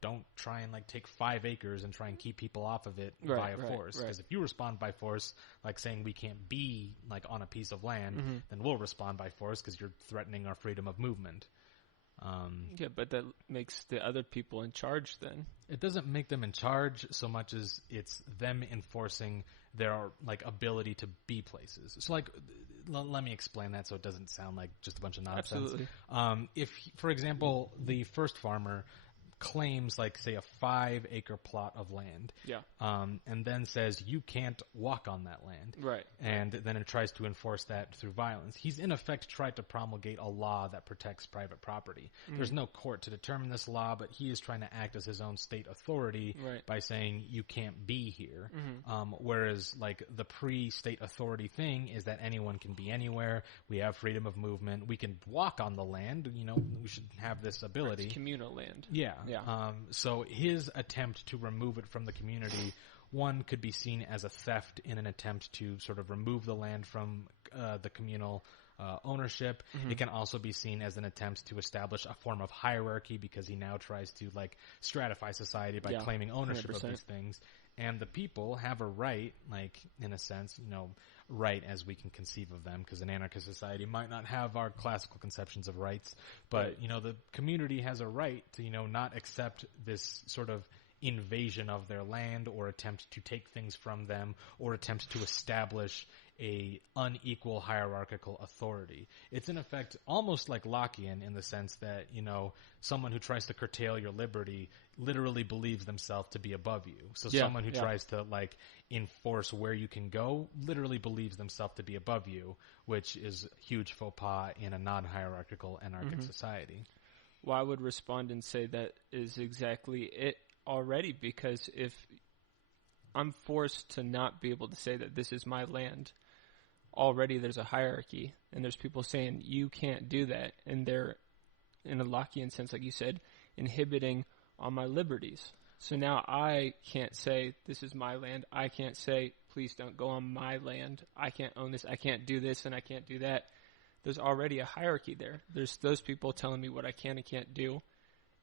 don't try and like take 5 acres and try and keep people off of it by force. Because if you respond by force, like saying we can't be like on a piece of land, then we'll respond by force because you're threatening our freedom of movement. Yeah, but that makes the other people in charge then. It doesn't make them in charge so much as it's them enforcing their like ability to be places. So like, let me explain that so it doesn't sound like just a bunch of nonsense. Absolutely. If, for example, the first farmer claims like say a 5-acre plot of land, and then says you can't walk on that land, right? And then it tries to enforce that through violence. He's in effect tried to promulgate a law that protects private property. There's no court to determine this law, but he is trying to act as his own state authority by saying you can't be here. Whereas like the pre-state authority thing is that anyone can be anywhere. We have freedom of movement. We can walk on the land. We should have this ability. It's communal land. Yeah. Yeah. So his attempt to remove it from the community, one, could be seen as a theft in an attempt to sort of remove the land from the communal ownership. It can also be seen as an attempt to establish a form of hierarchy, because he now tries to like stratify society by claiming ownership 100%. of these things. And the people have a right, like in a sense, right as we can conceive of them, because an anarchist society might not have our classical conceptions of rights, but the community has a right to not accept this sort of invasion of their land, or attempt to take things from them, or attempt to establish a unequal hierarchical authority. It's in effect almost like Lockean in the sense that, someone who tries to curtail your liberty literally believes themselves to be above you. So someone who tries to like enforce where you can go literally believes themselves to be above you, which is a huge faux pas in a non-hierarchical anarchic society. Well, I would respond and say that is exactly it already, because if I'm forced to not be able to say that this is my land, already there's a hierarchy, and there's people saying you can't do that, and they're, in a Lockean sense, like you said, inhibiting on my liberties. So now I can't say this is my land. I can't say please don't go on my land. I can't own this. I can't do this, and I can't do that. There's already a hierarchy there. There's those people telling me what I can and can't do,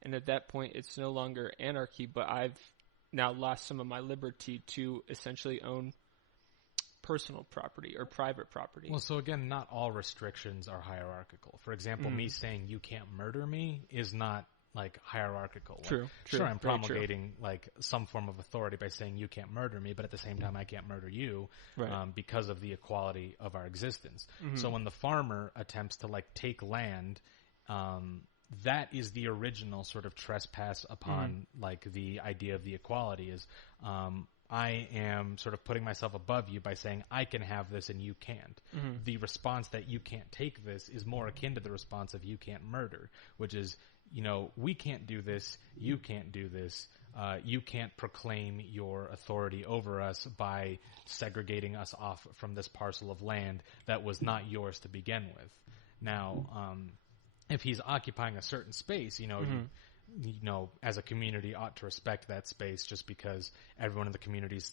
and at that point it's no longer anarchy, but I've now lost some of my liberty to essentially own personal property or private property. Well, so again, not all restrictions are hierarchical. For example, me saying you can't murder me is not like hierarchical. True. Sure, I'm promulgating like some form of authority by saying you can't murder me, but at the same time I can't murder you, because of the equality of our existence. So when the farmer attempts to like take land, that is the original sort of trespass upon like the idea of the equality is, I am sort of putting myself above you by saying I can have this and you can't. The response that you can't take this is more akin to the response of you can't murder, which is, we can't do this, you can't do this, you can't proclaim your authority over us by segregating us off from this parcel of land that was not yours to begin with. Now, if he's occupying a certain space, you know, as a community ought to respect that space just because everyone in the community is,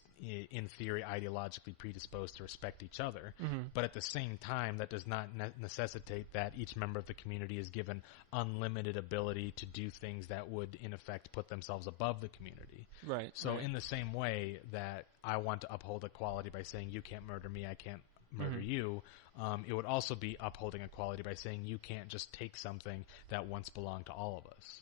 in theory, ideologically predisposed to respect each other. But at the same time, that does not necessitate that each member of the community is given unlimited ability to do things that would, in effect, put themselves above the community. Right. So in the same way that I want to uphold equality by saying you can't murder me, I can't murder you, it would also be upholding equality by saying you can't just take something that once belonged to all of us.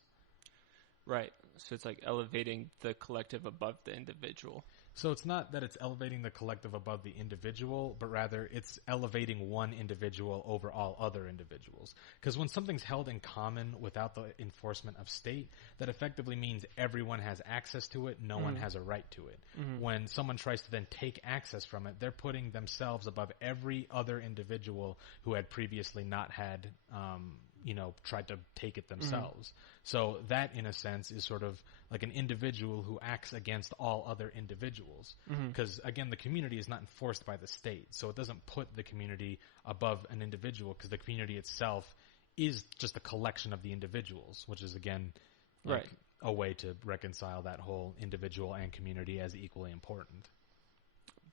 Right. So it's like elevating the collective above the individual. So it's not that it's elevating the collective above the individual, but rather it's elevating one individual over all other individuals. Because when something's held in common without the enforcement of state, that effectively means everyone has access to it, no one has a right to it. When someone tries to then take access from it, they're putting themselves above every other individual who had previously not had tried to take it themselves. So that, in a sense, is sort of like an individual who acts against all other individuals. Because, again, the community is not enforced by the state. So it doesn't put the community above an individual because the community itself is just a collection of the individuals, which is, again, a way to reconcile that whole individual and community as equally important.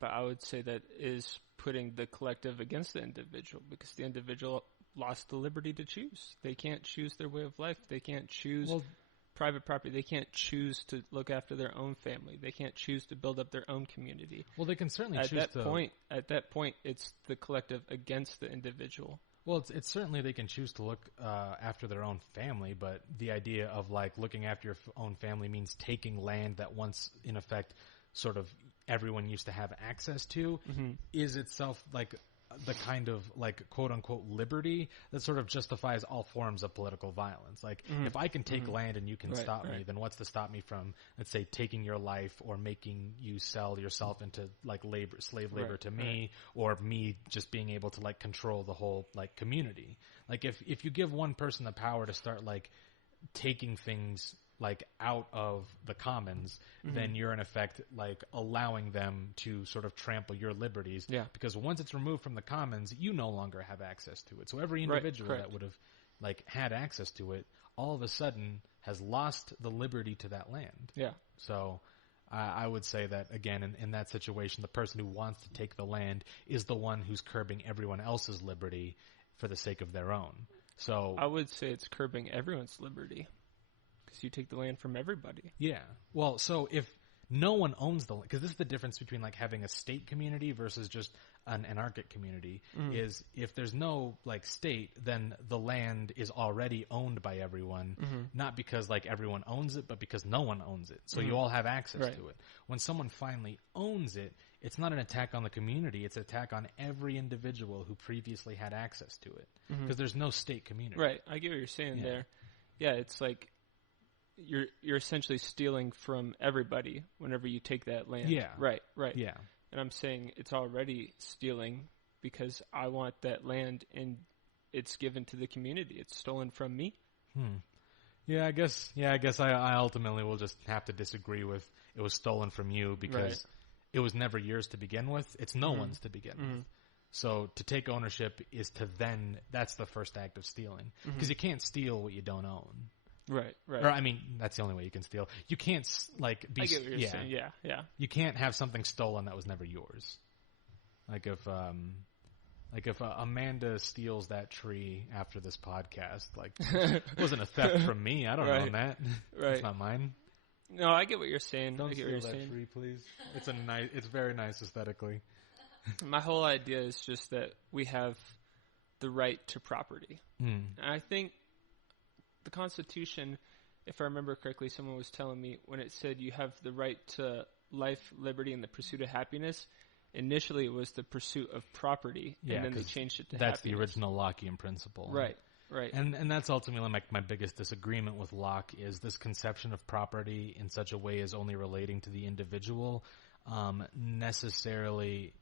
But I would say that is putting the collective against the individual because the individual lost the liberty to choose. They can't choose their way of life. They can't choose private property. They can't choose to look after their own family. They can't choose to build up their own community. Well, they can certainly choose At that point, it's the collective against the individual. Well, it's certainly they can choose to look after their own family, but the idea of like looking after your own family means taking land that once, in effect, sort of everyone used to have access to is itself like the kind of like quote unquote liberty that sort of justifies all forms of political violence. Like if I can take land and you can stop me, then what's to stop me from, let's say, taking your life or making you sell yourself into like slave labor to me, or me just being able to like control the whole like community. Like if you give one person the power to start like taking things like out of the commons, then you're in effect like allowing them to sort of trample your liberties. Yeah. Because once it's removed from the commons, you no longer have access to it. So every individual that would have like had access to it, all of a sudden has lost the liberty to that land. Yeah. So I would say that again, in that situation, the person who wants to take the land is the one who's curbing everyone else's liberty for the sake of their own. So I would say it's curbing everyone's liberty. You take the land from everybody. Yeah. Well, so if no one owns the land, because this is the difference between like having a state community versus just an anarchic community, is if there's no like state, then the land is already owned by everyone, not because like everyone owns it, but because no one owns it. So you all have access to it. When someone finally owns it, it's not an attack on the community, it's an attack on every individual who previously had access to it. Because there's no state community. Right. I get what you're saying there. Yeah, it's like you're essentially stealing from everybody whenever you take that land. Yeah. Right. Yeah. And I'm saying it's already stealing because I want that land and it's given to the community. It's stolen from me. Yeah, I guess I ultimately will just have to disagree with it was stolen from you because it was never yours to begin with. It's no one's to begin with. So to take ownership is to then, that's the first act of stealing. Because you can't steal what you don't own. Right. Or, I mean, that's the only way you can steal. You can't, like, be... I get what you're saying, yeah. You can't have something stolen that was never yours. Like, if Amanda steals that tree after this podcast, like, it wasn't a theft from me. I don't own that. It's not mine. No, I get what you're saying. Don't steal that tree, please. It's very nice aesthetically. My whole idea is just that we have the right to property. And I think the Constitution, if I remember correctly, someone was telling me when it said you have the right to life, liberty, and the pursuit of happiness, initially it was the pursuit of property, and then they changed it to that's happiness. The original Lockean principle. Right. And that's ultimately my biggest disagreement with Locke is this conception of property in such a way as only relating to the individual necessarily...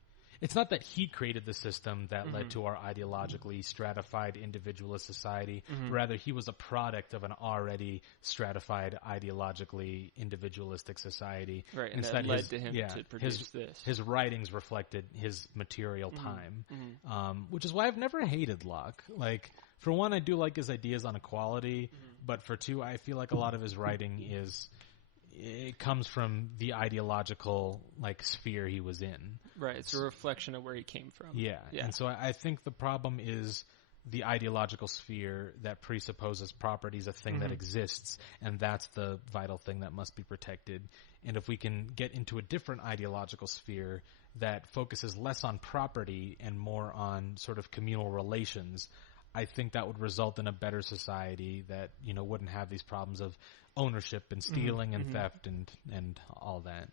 it's not that he created the system that led to our ideologically stratified individualist society. Rather, he was a product of an already stratified ideologically individualistic society. Right, and that led to him to produce this. His writings reflected his material time, which is why I've never hated Locke. Like, for one, I do like his ideas on equality, but for two, I feel like a lot of his writing it comes from the ideological sphere he was in. Right, it's a reflection of where he came from. Yeah. And so I think the problem is the ideological sphere that presupposes property is a thing that exists, and that's the vital thing that must be protected. And if we can get into a different ideological sphere that focuses less on property and more on sort of communal relations, I think that would result in a better society that, wouldn't have these problems of ownership and stealing and theft and all that.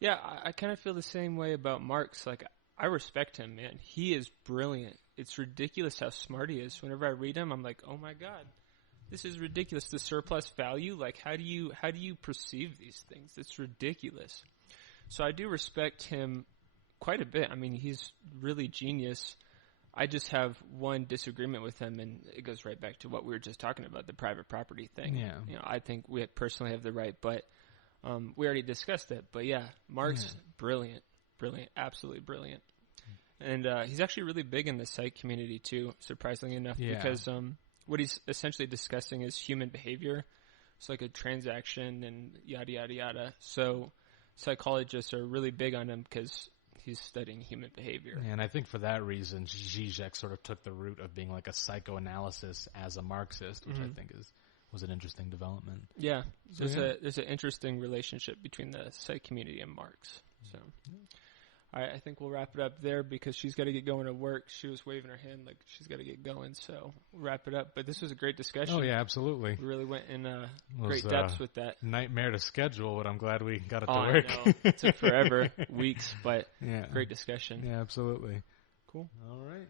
Yeah, I kind of feel the same way about Marx. Like, I respect him, man. He is brilliant. It's ridiculous how smart he is. Whenever I read him, I'm like, oh my God, this is ridiculous. The surplus value, like, how do you perceive these things? It's ridiculous. So I do respect him quite a bit. I mean, he's really genius. I just have one disagreement with him, and it goes right back to what we were just talking about, the private property thing. Yeah. I think we personally have the right, but we already discussed it. But yeah, Marx, brilliant, absolutely brilliant. And he's actually really big in the psych community too, surprisingly enough, because what he's essentially discussing is human behavior. It's like a transaction and yada, yada, yada. So psychologists are really big on him because he's studying human behavior. And I think for that reason, Zizek sort of took the route of being like a psychoanalysis as a Marxist, which I think was an interesting development. Yeah, there's an interesting relationship between the psych community and Marx. So, all right, I think we'll wrap it up there because she's got to get going to work. She was waving her hand like she's got to get going, so we'll wrap it up. But this was a great discussion. Oh, yeah, absolutely. We really went in great depths with that. Nightmare to schedule, but I'm glad we got it to I work. know. It took forever, weeks, but great discussion. Yeah, absolutely. Cool. All right.